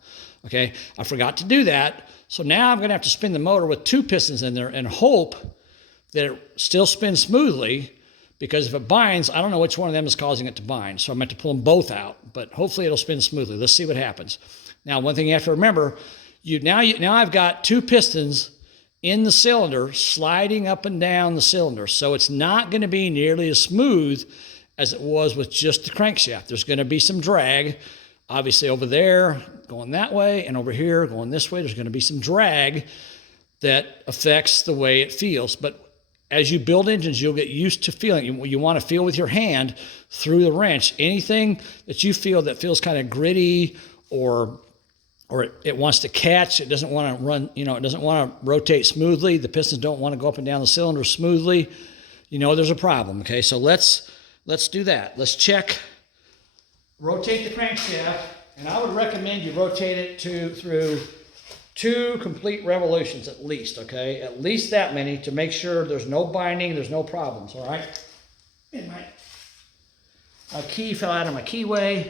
Okay, I forgot to do that. So now I'm going to have to spin the motor with two pistons in there and hope that it still spins smoothly, because if it binds, I don't know which one of them is causing it to bind. So I'm going to have to pull them both out, but hopefully it'll spin smoothly. Let's see what happens. Now, one thing you have to remember, now I've got two pistons in the cylinder sliding up and down the cylinder. So it's not going to be nearly as smooth as it was with just the crankshaft. There's going to be some drag. Obviously over there going that way, and over here going this way, there's going to be some drag that affects the way it feels. But as you build engines, you'll get used to feeling. You want to feel with your hand through the wrench. Anything that you feel that feels kind of gritty or it wants to catch, it doesn't want to run, it doesn't want to rotate smoothly. The pistons don't want to go up and down the cylinder smoothly. There's a problem, okay? So let's do that. Let's check. Rotate the crankshaft, and I would recommend you rotate it through 2 complete revolutions at least, okay? At least that many to make sure there's no binding, there's no problems, all right? And my key fell out of my keyway,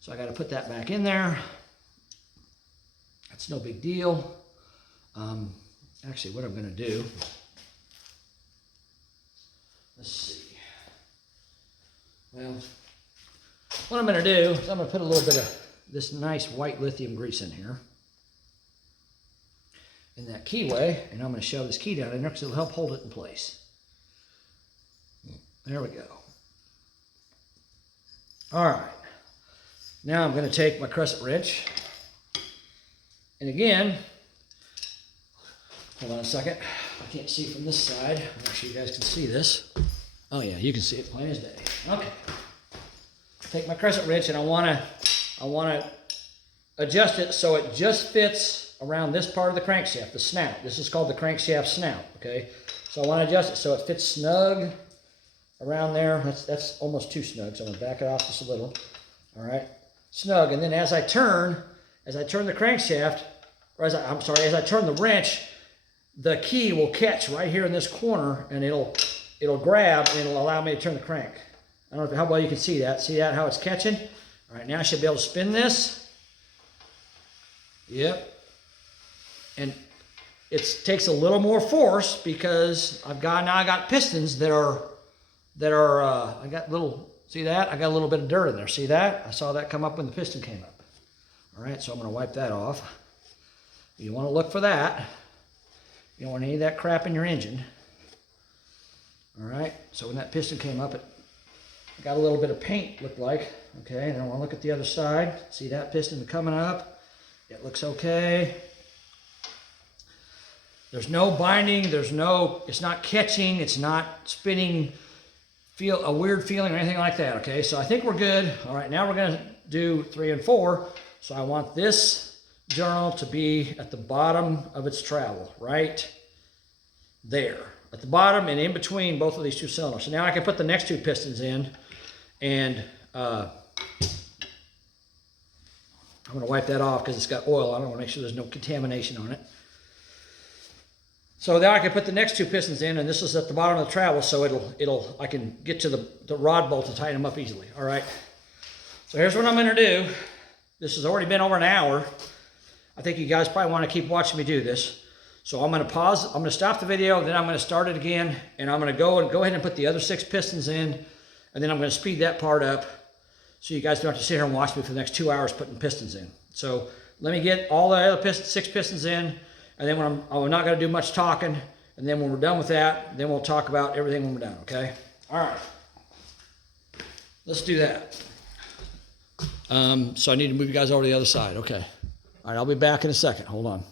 so I got to put that back in there. That's no big deal. Actually, what I'm going to do, let's see. Well, what I'm going to do is I'm going to put a little bit of this nice white lithium grease in here, in that keyway, and I'm going to shove this key down in there because it'll help hold it in place. There we go. All right. Now I'm going to take my crescent wrench, and again, hold on a second. I can't see from this side. Make sure you guys can see this. Oh yeah, you can see it plain as day. Okay. Take my crescent wrench, and I want to adjust it so it just fits around this part of the crankshaft, the snout. This is called the crankshaft snout, okay? So I want to adjust it so it fits snug around there. That's almost too snug, so I'm going to back it off just a little. All right, snug. And then as I turn the crankshaft, or as I turn the wrench, the key will catch right here in this corner, and it'll grab, and it'll allow me to turn the crank. I don't know how well you can see that. See that, how it's catching? All right, now I should be able to spin this. Yep. And it takes a little more force because I got pistons that are I got little, see that? I got a little bit of dirt in there. See that? I saw that come up when the piston came up. All right, so I'm going to wipe that off. You want to look for that. You don't want any of that crap in your engine. All right, so when that piston came up, it got a little bit of paint, looked like. Okay, and I want to look at the other side. See that piston coming up? It looks okay. There's no binding, it's not catching, it's not spinning, feel a weird feeling or anything like that, okay? So I think we're good. All right, now we're gonna do 3 and 4. So I want this journal to be at the bottom of its travel, right there. At the bottom and in between both of these two cylinders. So now I can put the next 2 pistons in, and I'm gonna wipe that off because it's got oil on it. I wanna make sure there's no contamination on it. So now I can put the next two pistons in, and this is at the bottom of the travel, so I can get to the rod bolt to tighten them up easily. All right. So here's what I'm going to do. This has already been over an hour. I think you guys probably want to keep watching me do this. So I'm going to pause. I'm going to stop the video, then I'm going to start it again, and I'm going to go ahead and put the other 6 pistons in, and then I'm going to speed that part up so you guys don't have to sit here and watch me for the next 2 hours putting pistons in. So let me get all the other 6 pistons in, and then I'm not going to do much talking, and then when we're done with that, then we'll talk about everything when we're done, okay? All right. Let's do that. So I need to move you guys over to the other side, okay. All right, I'll be back in a second. Hold on.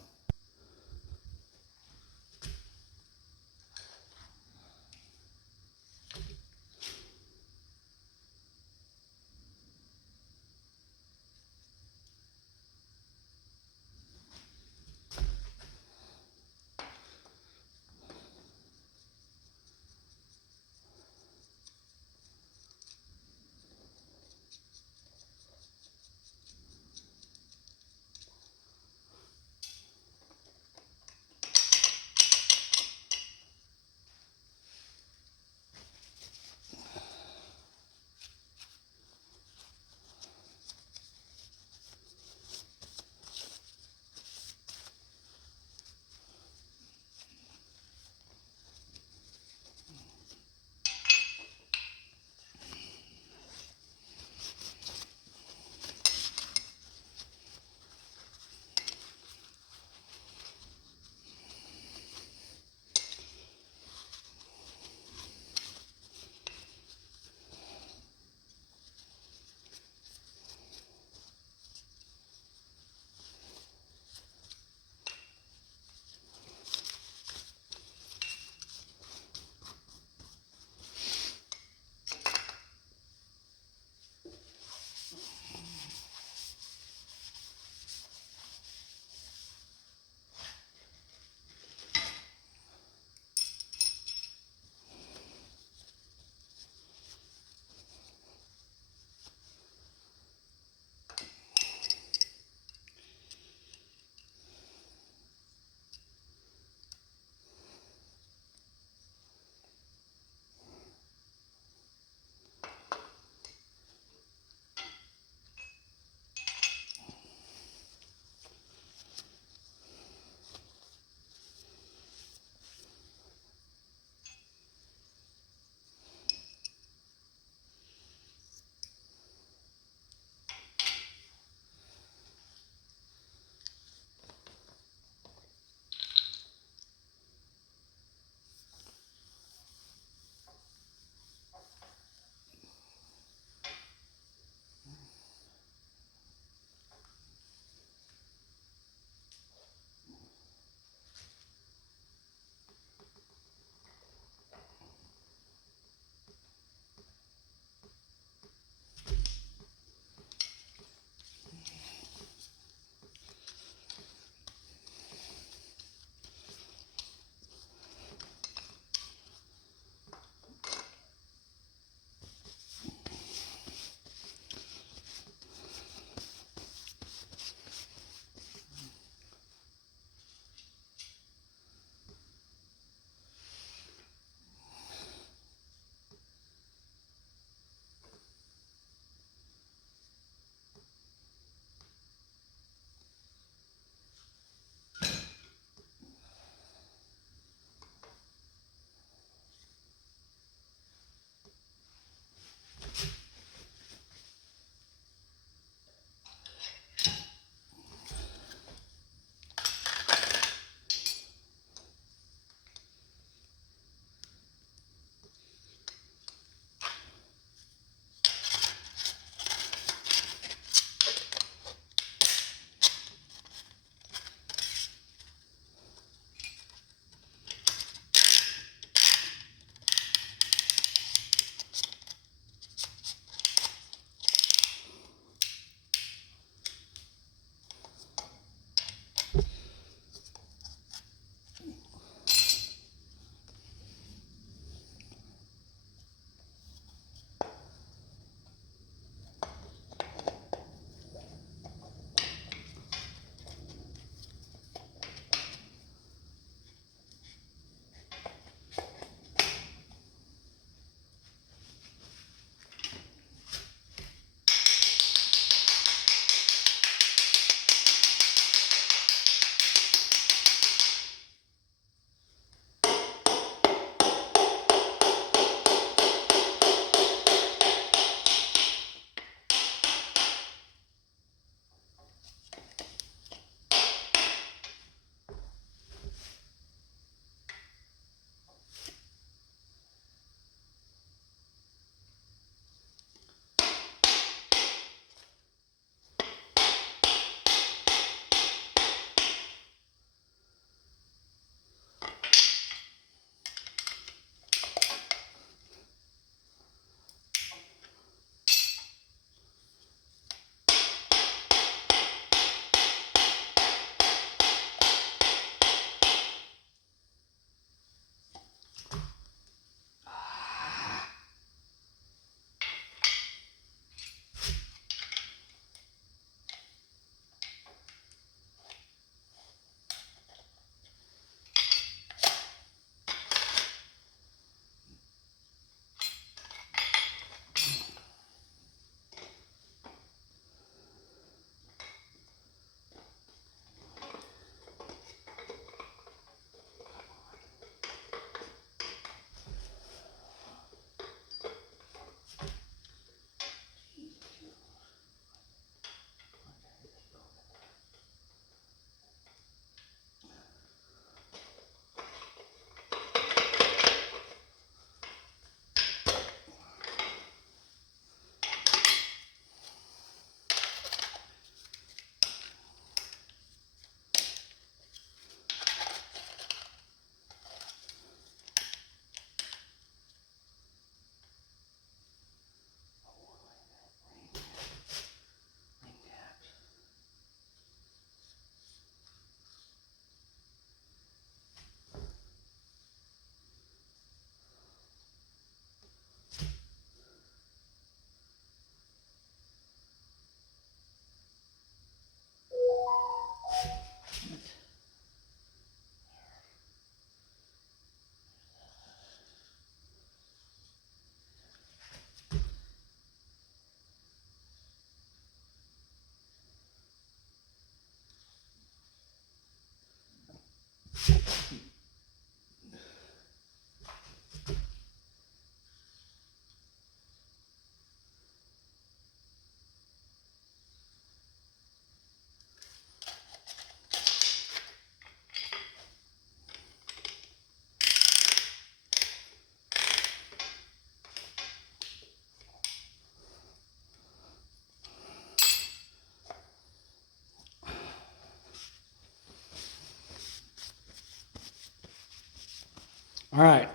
All right,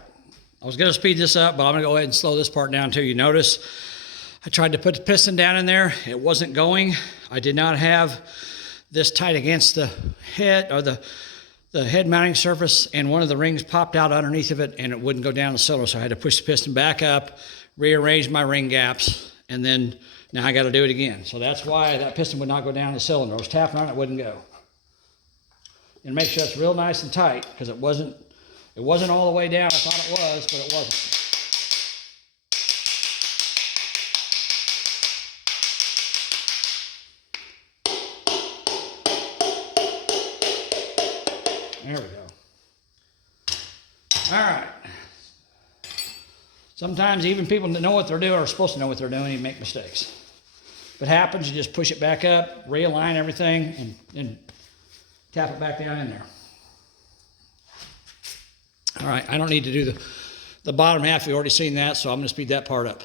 I was going to speed this up, but I'm going to go ahead and slow this part down too. You notice I tried to put the piston down in there. It wasn't going. I did not have this tight against the head or the head mounting surface, and one of the rings popped out underneath of it and it wouldn't go down the cylinder. So I had to push the piston back up, rearrange my ring gaps, and then now I got to do it again. So that's why that piston would not go down the cylinder. I was tapping on it, it wouldn't go. And make sure it's real nice and tight, because it wasn't all the way down. I thought it was, but it wasn't. There we go. All right. Sometimes even people that know what they're doing are supposed to know what they're doing and make mistakes. If it happens, you just push it back up, realign everything, and tap it back down in there. All right, I don't need to do the bottom half. We've already seen that, so I'm going to speed that part up.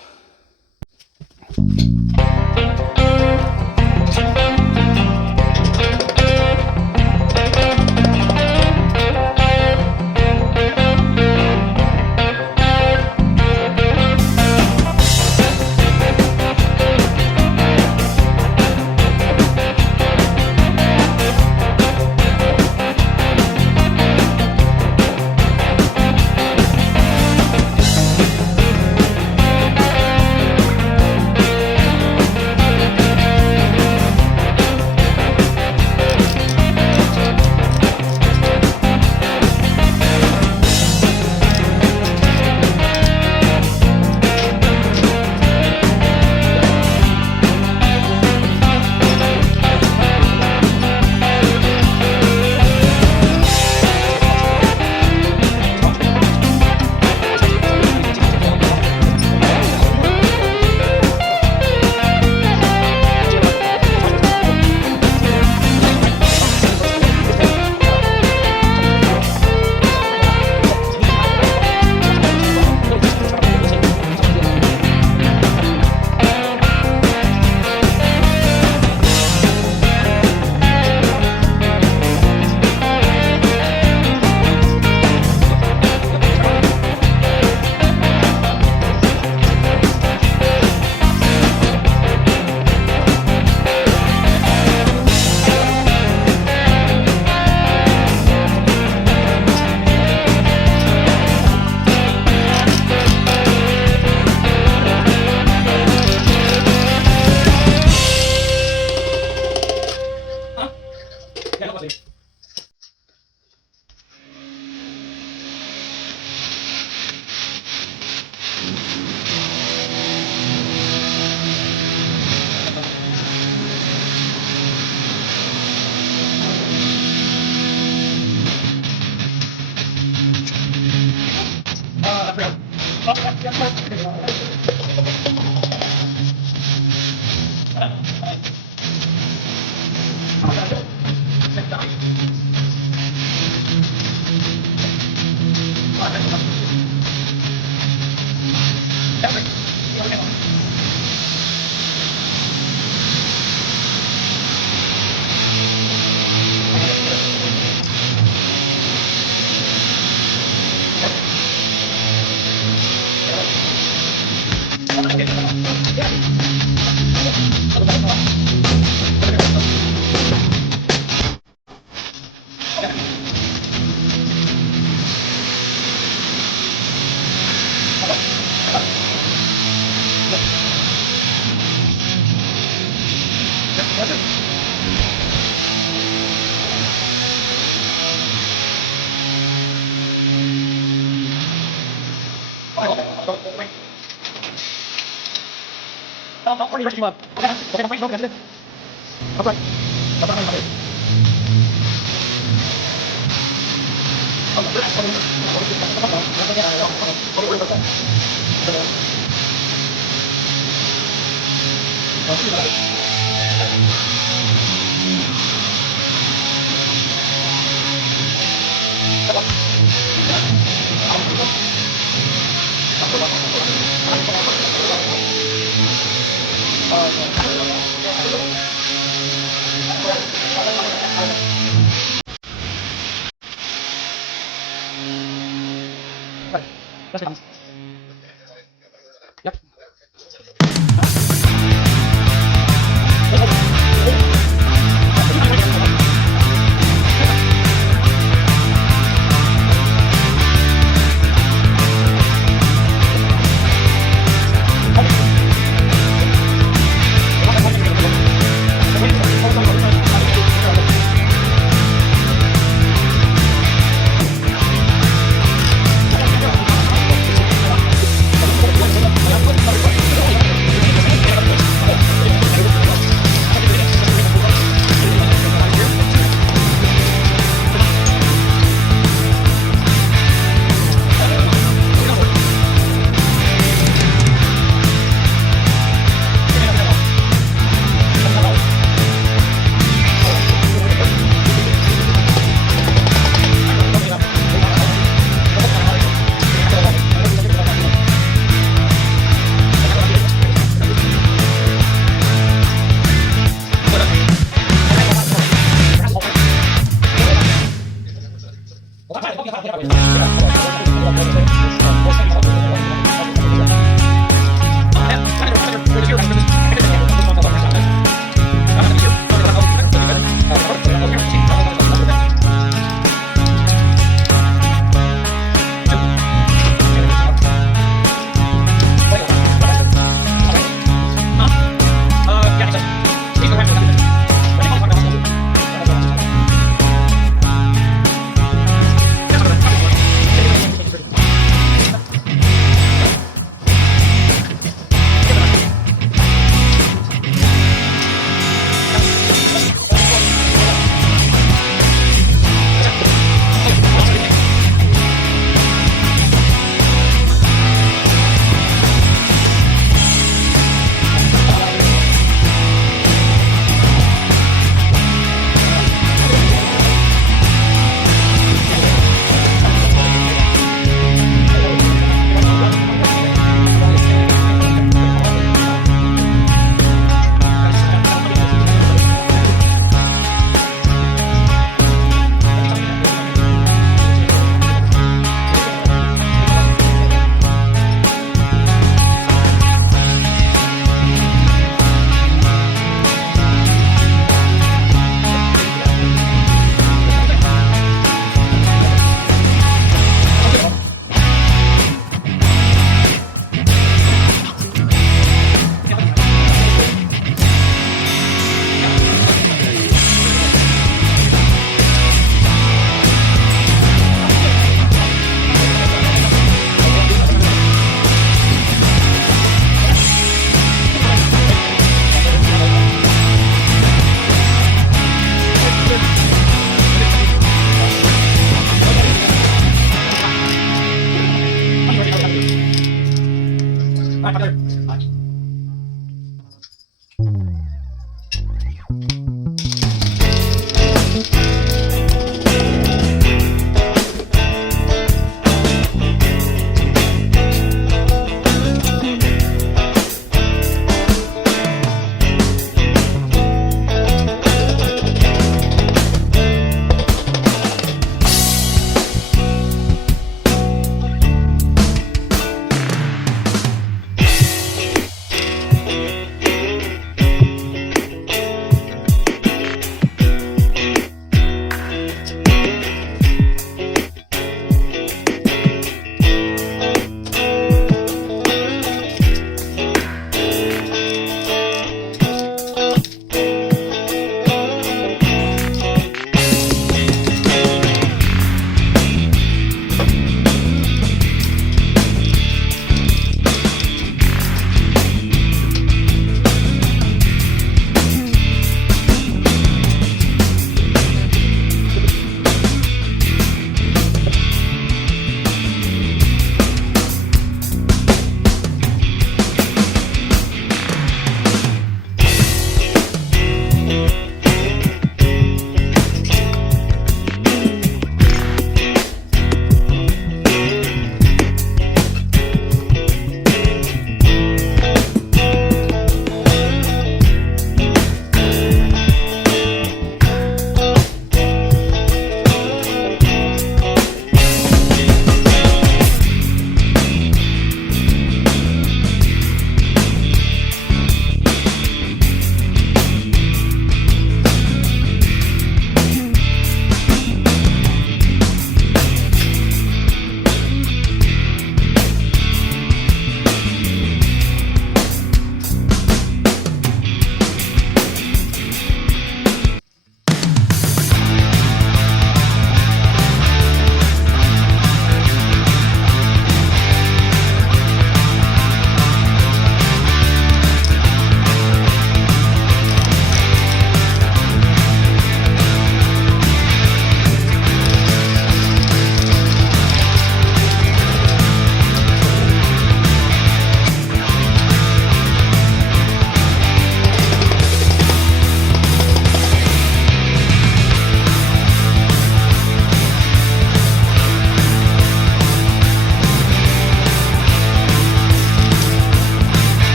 Yep.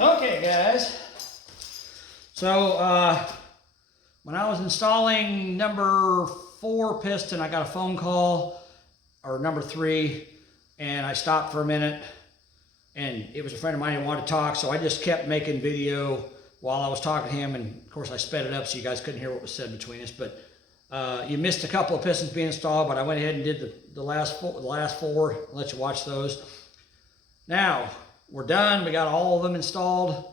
Okay, guys. So when I was installing number 4 piston, I got a phone call, or number 3, and I stopped for a minute, and it was a friend of mine who wanted to talk, so I just kept making video while I was talking to him, and of course I sped it up so you guys couldn't hear what was said between us. But you missed a couple of pistons being installed, but I went ahead and did the last 4. I'll let you watch those. Now we're done. We got all of them installed.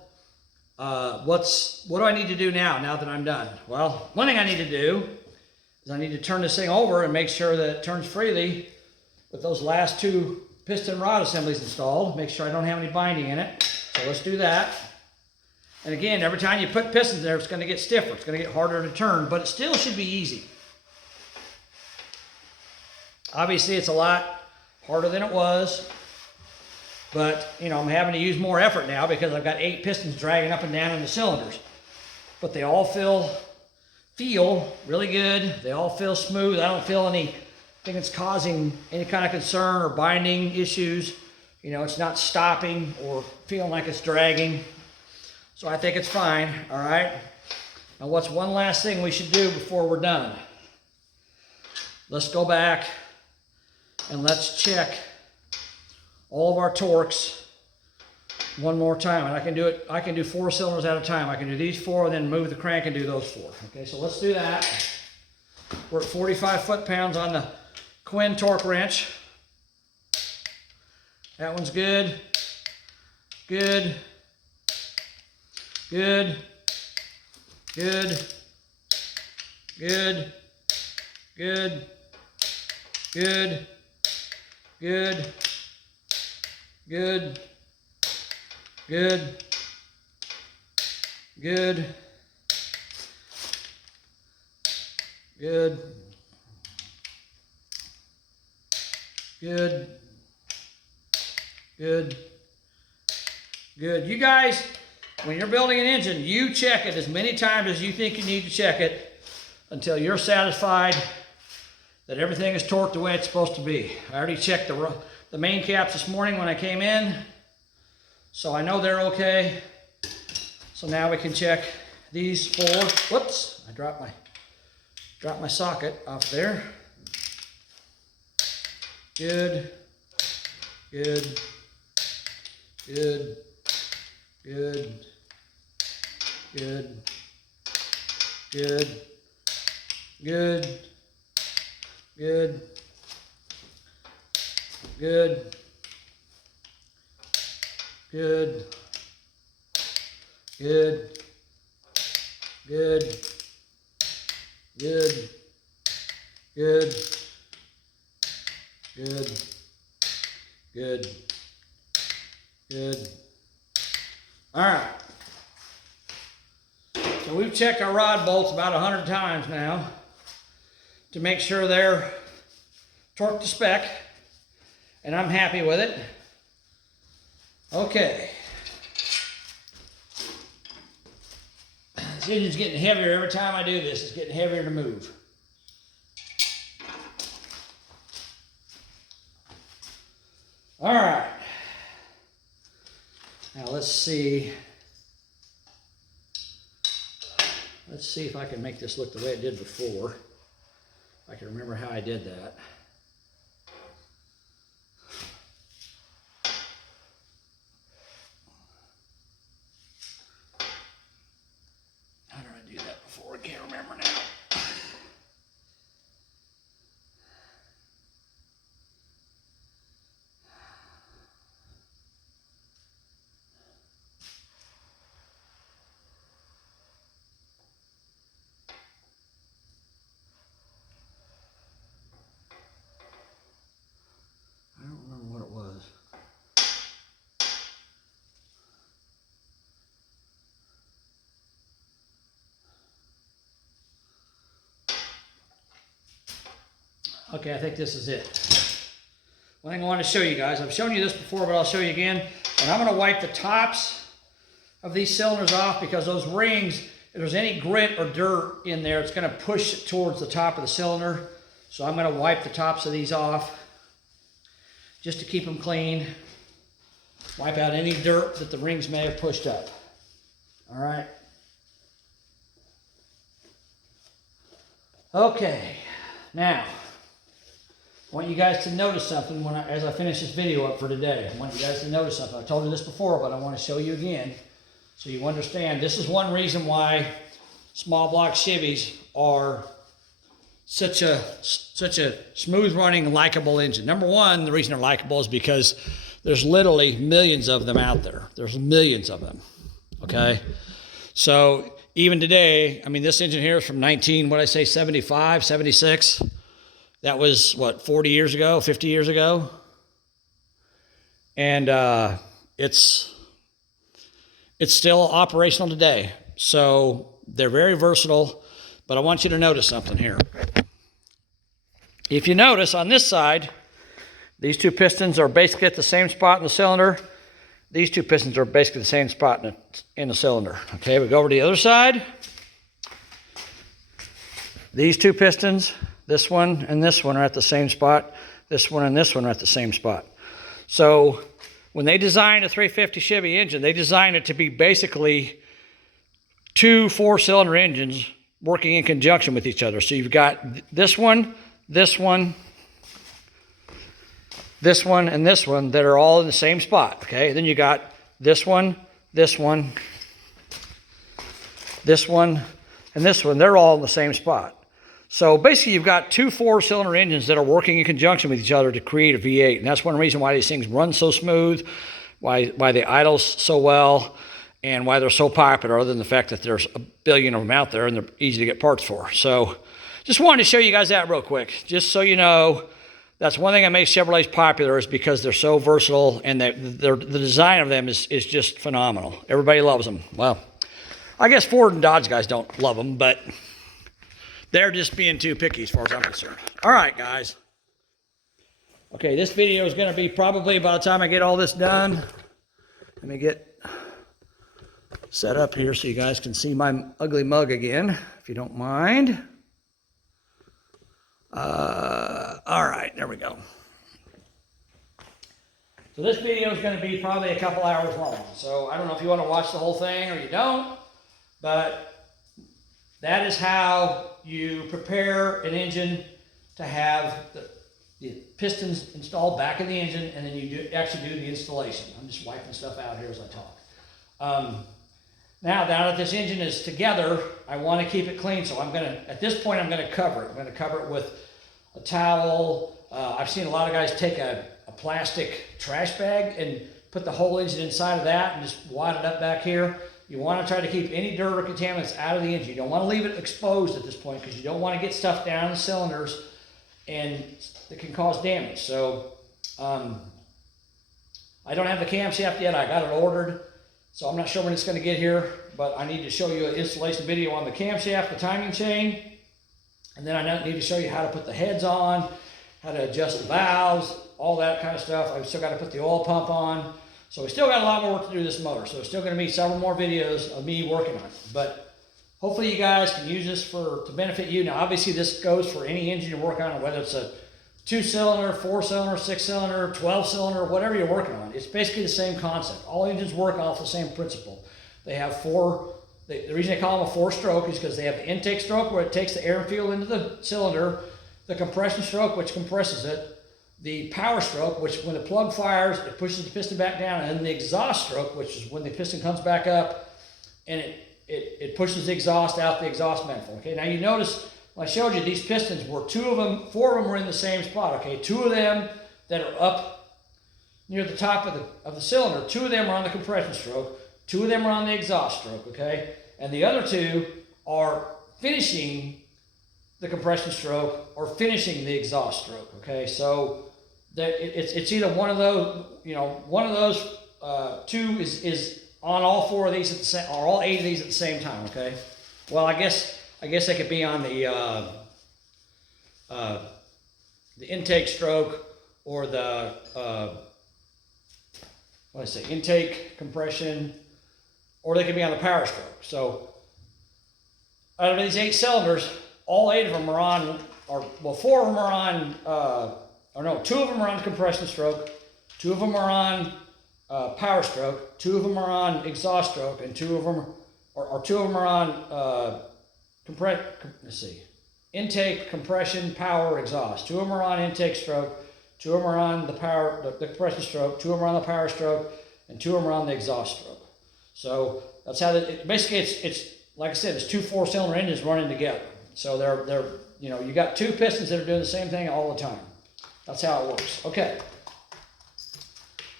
What do I need to do now that I'm done? Well, one thing I need to do is I need to turn this thing over and make sure that it turns freely with those last 2 piston rod assemblies installed. Make sure I don't have any binding in it. So let's do that. And again, every time you put pistons there, it's going to get stiffer. It's going to get harder to turn, but it still should be easy. Obviously, it's a lot harder than it was. But, you know, I'm having to use more effort now because I've got 8 pistons dragging up and down in the cylinders. But they all feel really good. They all feel smooth. I don't feel anything that's causing any kind of concern or binding issues. You know, it's not stopping or feeling like it's dragging. So I think it's fine, all right? Now what's one last thing we should do before we're done? Let's go back and let's check all of our torques one more time. And I can do 4 cylinders at a time. I can do these 4 and then move the crank and do those 4. Okay, so let's do that. We're at 45 foot-pounds on the Quinn torque wrench. That one's good. Good. Good. Good. Good. Good. Good. Good. Good, good, good, good, good, good, good. You guys, when you're building an engine, you check it as many times as you think you need to check it until you're satisfied that everything is torqued the way it's supposed to be. I already checked the main caps this morning when I came in, so I know they're okay. So now we can check these 4. Whoops, I dropped my socket off there. Good, good, good, good, good, good, good, good. Good, good, good, good, good, good, good, good, good. All right. So we've checked our rod bolts about 100 times now to make sure they're torqued to spec. And I'm happy with it. Okay. This engine's getting heavier every time I do this. It's getting heavier to move. All right. Now let's see. Let's see if I can make this look the way it did before. If I can remember how I did that. I can't remember now. I don't remember what it was. Okay, I think this is it. One thing I want to show you guys, I've shown you this before, but I'll show you again. And I'm going to wipe the tops of these cylinders off because those rings, if there's any grit or dirt in there, it's going to push it towards the top of the cylinder. So I'm going to wipe the tops of these off just to keep them clean. Wipe out any dirt that the rings may have pushed up. All right. Okay, now, I want you guys to notice something as I finish this video up for today. I want you guys to notice something. I told you this before, but I want to show you again so you understand. This is one reason why small block Chevys are such a smooth running, likable engine. Number one, the reason they're likable is because there's literally millions of them out there. There's millions of them, okay? So even today, I mean, this engine here is from 75, 76. That was, what, 40 years ago, 50 years ago? And it's still operational today. So they're very versatile, but I want you to notice something here. If you notice on this side, these two pistons are basically at the same spot in the cylinder. These two pistons are basically the same spot in the cylinder. Okay, we go over to the other side. These two pistons, this one and this one, are at the same spot. This one and this one are at the same spot. So when they designed a 350 Chevy engine, they designed it to be basically two 4-cylinder engines working in conjunction with each other. So you've got this one, this one, this one, and this one that are all in the same spot, okay? Then you got this one, this one, this one, and this one. They're all in the same spot. So basically you've got two 4-cylinder engines that are working in conjunction with each other to create a V8. And that's one reason why these things run so smooth, why they idle so well, and why they're so popular, other than the fact that there's a billion of them out there and they're easy to get parts for. So just wanted to show you guys that real quick, just so you know. That's one thing that makes Chevrolets popular, is because they're so versatile, and the design of them is just phenomenal. Everybody loves them. Well, I guess Ford and Dodge guys don't love them, but they're just being too picky as far as I'm concerned. All right, guys. Okay, this video is going to be probably, by the time I get all this done, let me get set up here so you guys can see my ugly mug again, if you don't mind. All right, there we go. So this video is going to be probably a couple hours long. So I don't know if you want to watch the whole thing or you don't, but that is how you prepare an engine to have the pistons installed back in the engine, and then you actually do the installation. I'm just wiping stuff out here as I talk. Now that this engine is together, I want to keep it clean, so at this point, I'm going to cover it. I'm going to cover it with a towel. I've seen a lot of guys take a plastic trash bag and put the whole engine inside of that and just wad it up back here. You want to try to keep any dirt or contaminants out of the engine. You don't want to leave it exposed at this point, because you don't want to get stuff down the cylinders and it can cause damage. So I don't have the camshaft yet. I got it ordered, so I'm not sure when it's going to get here, but I need to show you an installation video on the camshaft, the timing chain, and then I need to show you how to put the heads on, how to adjust the valves, all that kind of stuff. I've still got to put the oil pump on. So we still got a lot more work to do this motor. So it's still going to be several more videos of me working on it. But hopefully you guys can use this to benefit you. Now obviously this goes for any engine you work on, whether it's a 2-cylinder, 4-cylinder, 6-cylinder, 12-cylinder, whatever you're working on. It's basically the same concept. All engines work off the same principle. They have the reason they call them a 4-stroke is because they have the intake stroke, where it takes the air and fuel into the cylinder, the compression stroke, which compresses it, the power stroke, which when the plug fires, it pushes the piston back down, and then the exhaust stroke, which is when the piston comes back up and it pushes the exhaust out the exhaust manifold. Okay, now you notice when I showed you these pistons were 4 of them were in the same spot. Okay, 2 of them that are up near the top of the cylinder, 2 of them are on the compression stroke, 2 of them are on the exhaust stroke. Okay, and the other 2 are finishing the compression stroke or finishing the exhaust stroke. Okay, so it's either one of those, one of those 2 is on all 4 of these at the same, or all 8 of these at the same time. Okay, well I guess they could be on the intake stroke or the intake compression, or they could be on the power stroke. So out of these 8 cylinders, all 8 of them are on, 4 of them are on, 2 of them are on compression stroke, 2 of them are on power stroke, 2 of them are on exhaust stroke, and 2 of them are on intake, compression, power, exhaust. 2 of them are on intake stroke, 2 of them are on the compression stroke, 2 of them are on the power stroke, and 2 of them are on the exhaust stroke. So that's how basically it's like I said, it's 2 4-cylinder engines running together. So they're you got 2 pistons that are doing the same thing all the time. That's how it works. Okay.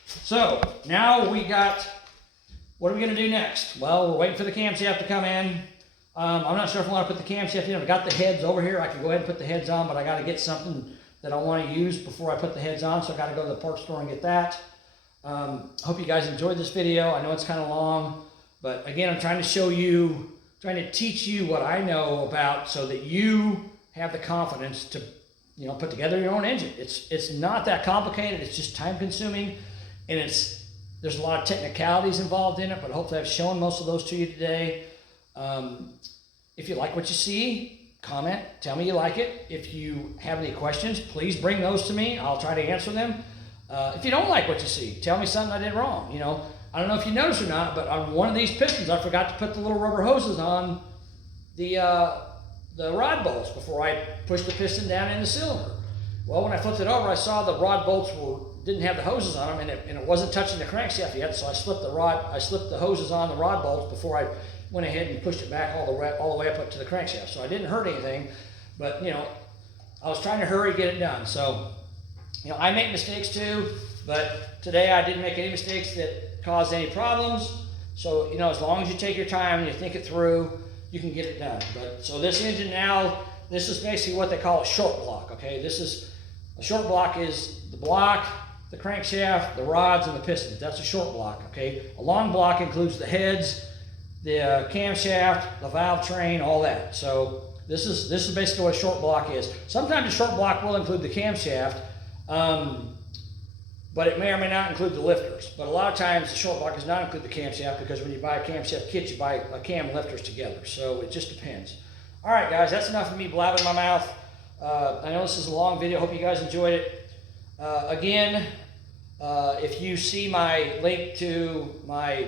So now we got, what are we going to do next? Well, we're waiting for the camshaft to come in. I'm not sure if I want to put the camshaft in. I've got the heads over here. I can go ahead and put the heads on, but I got to get something that I want to use before I put the heads on, so I got to go to the parts store and get that. Hope you guys enjoyed this video. I know it's kind of long, but again, I'm trying to teach you what I know about so that you have the confidence to put together your own engine. It's not that complicated. It's just time consuming, and there's a lot of technicalities involved in it, but hopefully I've shown most of those to you today. If you like what you see, comment, tell me you like it. If you have any questions, please bring those to me. I'll try to answer them. If you don't like what you see, tell me something I did wrong. I don't know if you noticed or not, but on one of these pistons, I forgot to put the little rubber hoses on the rod bolts before I pushed the piston down in the cylinder. Well, when I flipped it over, I saw the rod bolts didn't have the hoses on them, and it wasn't touching the crankshaft yet, so I slipped the hoses on the rod bolts before I went ahead and pushed it back all the way up to the crankshaft. So I didn't hurt anything, but I was trying to hurry to get it done. So I make mistakes too, but today I didn't make any mistakes that caused any problems. So as long as you take your time and you think it through, you can get it done. But so this engine now, this is basically what they call a short block. Okay, a short block is the block, the crankshaft, the rods, and the pistons. That's a short block. Okay, a long block includes the heads, the camshaft, the valve train, all that. So this is basically what a short block is. Sometimes a short block will include the camshaft, but it may or may not include the lifters. But a lot of times the short block does not include the camshaft, because when you buy a camshaft kit, you buy a cam lifters together. So it just depends. All right, guys, that's enough of me blabbing my mouth. I know this is a long video. Hope you guys enjoyed it. Again, if you see my link to my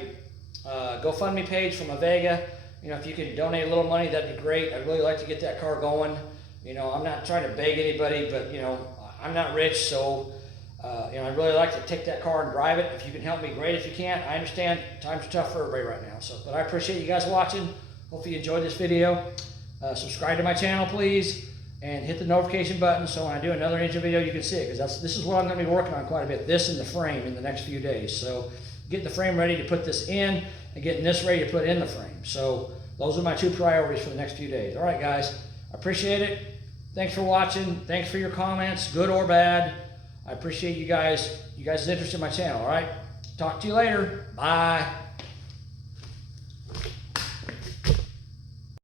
GoFundMe page from Avega, if you could donate a little money, that'd be great. I'd really like to get that car going. I'm not trying to beg anybody, but I'm not rich, so I'd really like to take that car and drive it. If you can help me, great. If you can't, I understand times are tough for everybody right now. But I appreciate you guys watching. Hopefully you enjoyed this video. Subscribe to my channel, please, and hit the notification button so when I do another engine video, you can see it, because this is what I'm going to be working on quite a bit. This and the frame in the next few days. So getting the frame ready to put this in and getting this ready to put in the frame. So those are my 2 priorities for the next few days. All right, guys, I appreciate it. Thanks for watching. Thanks for your comments, good or bad. I appreciate you guys' interest in my channel. All right, talk to you later. Bye.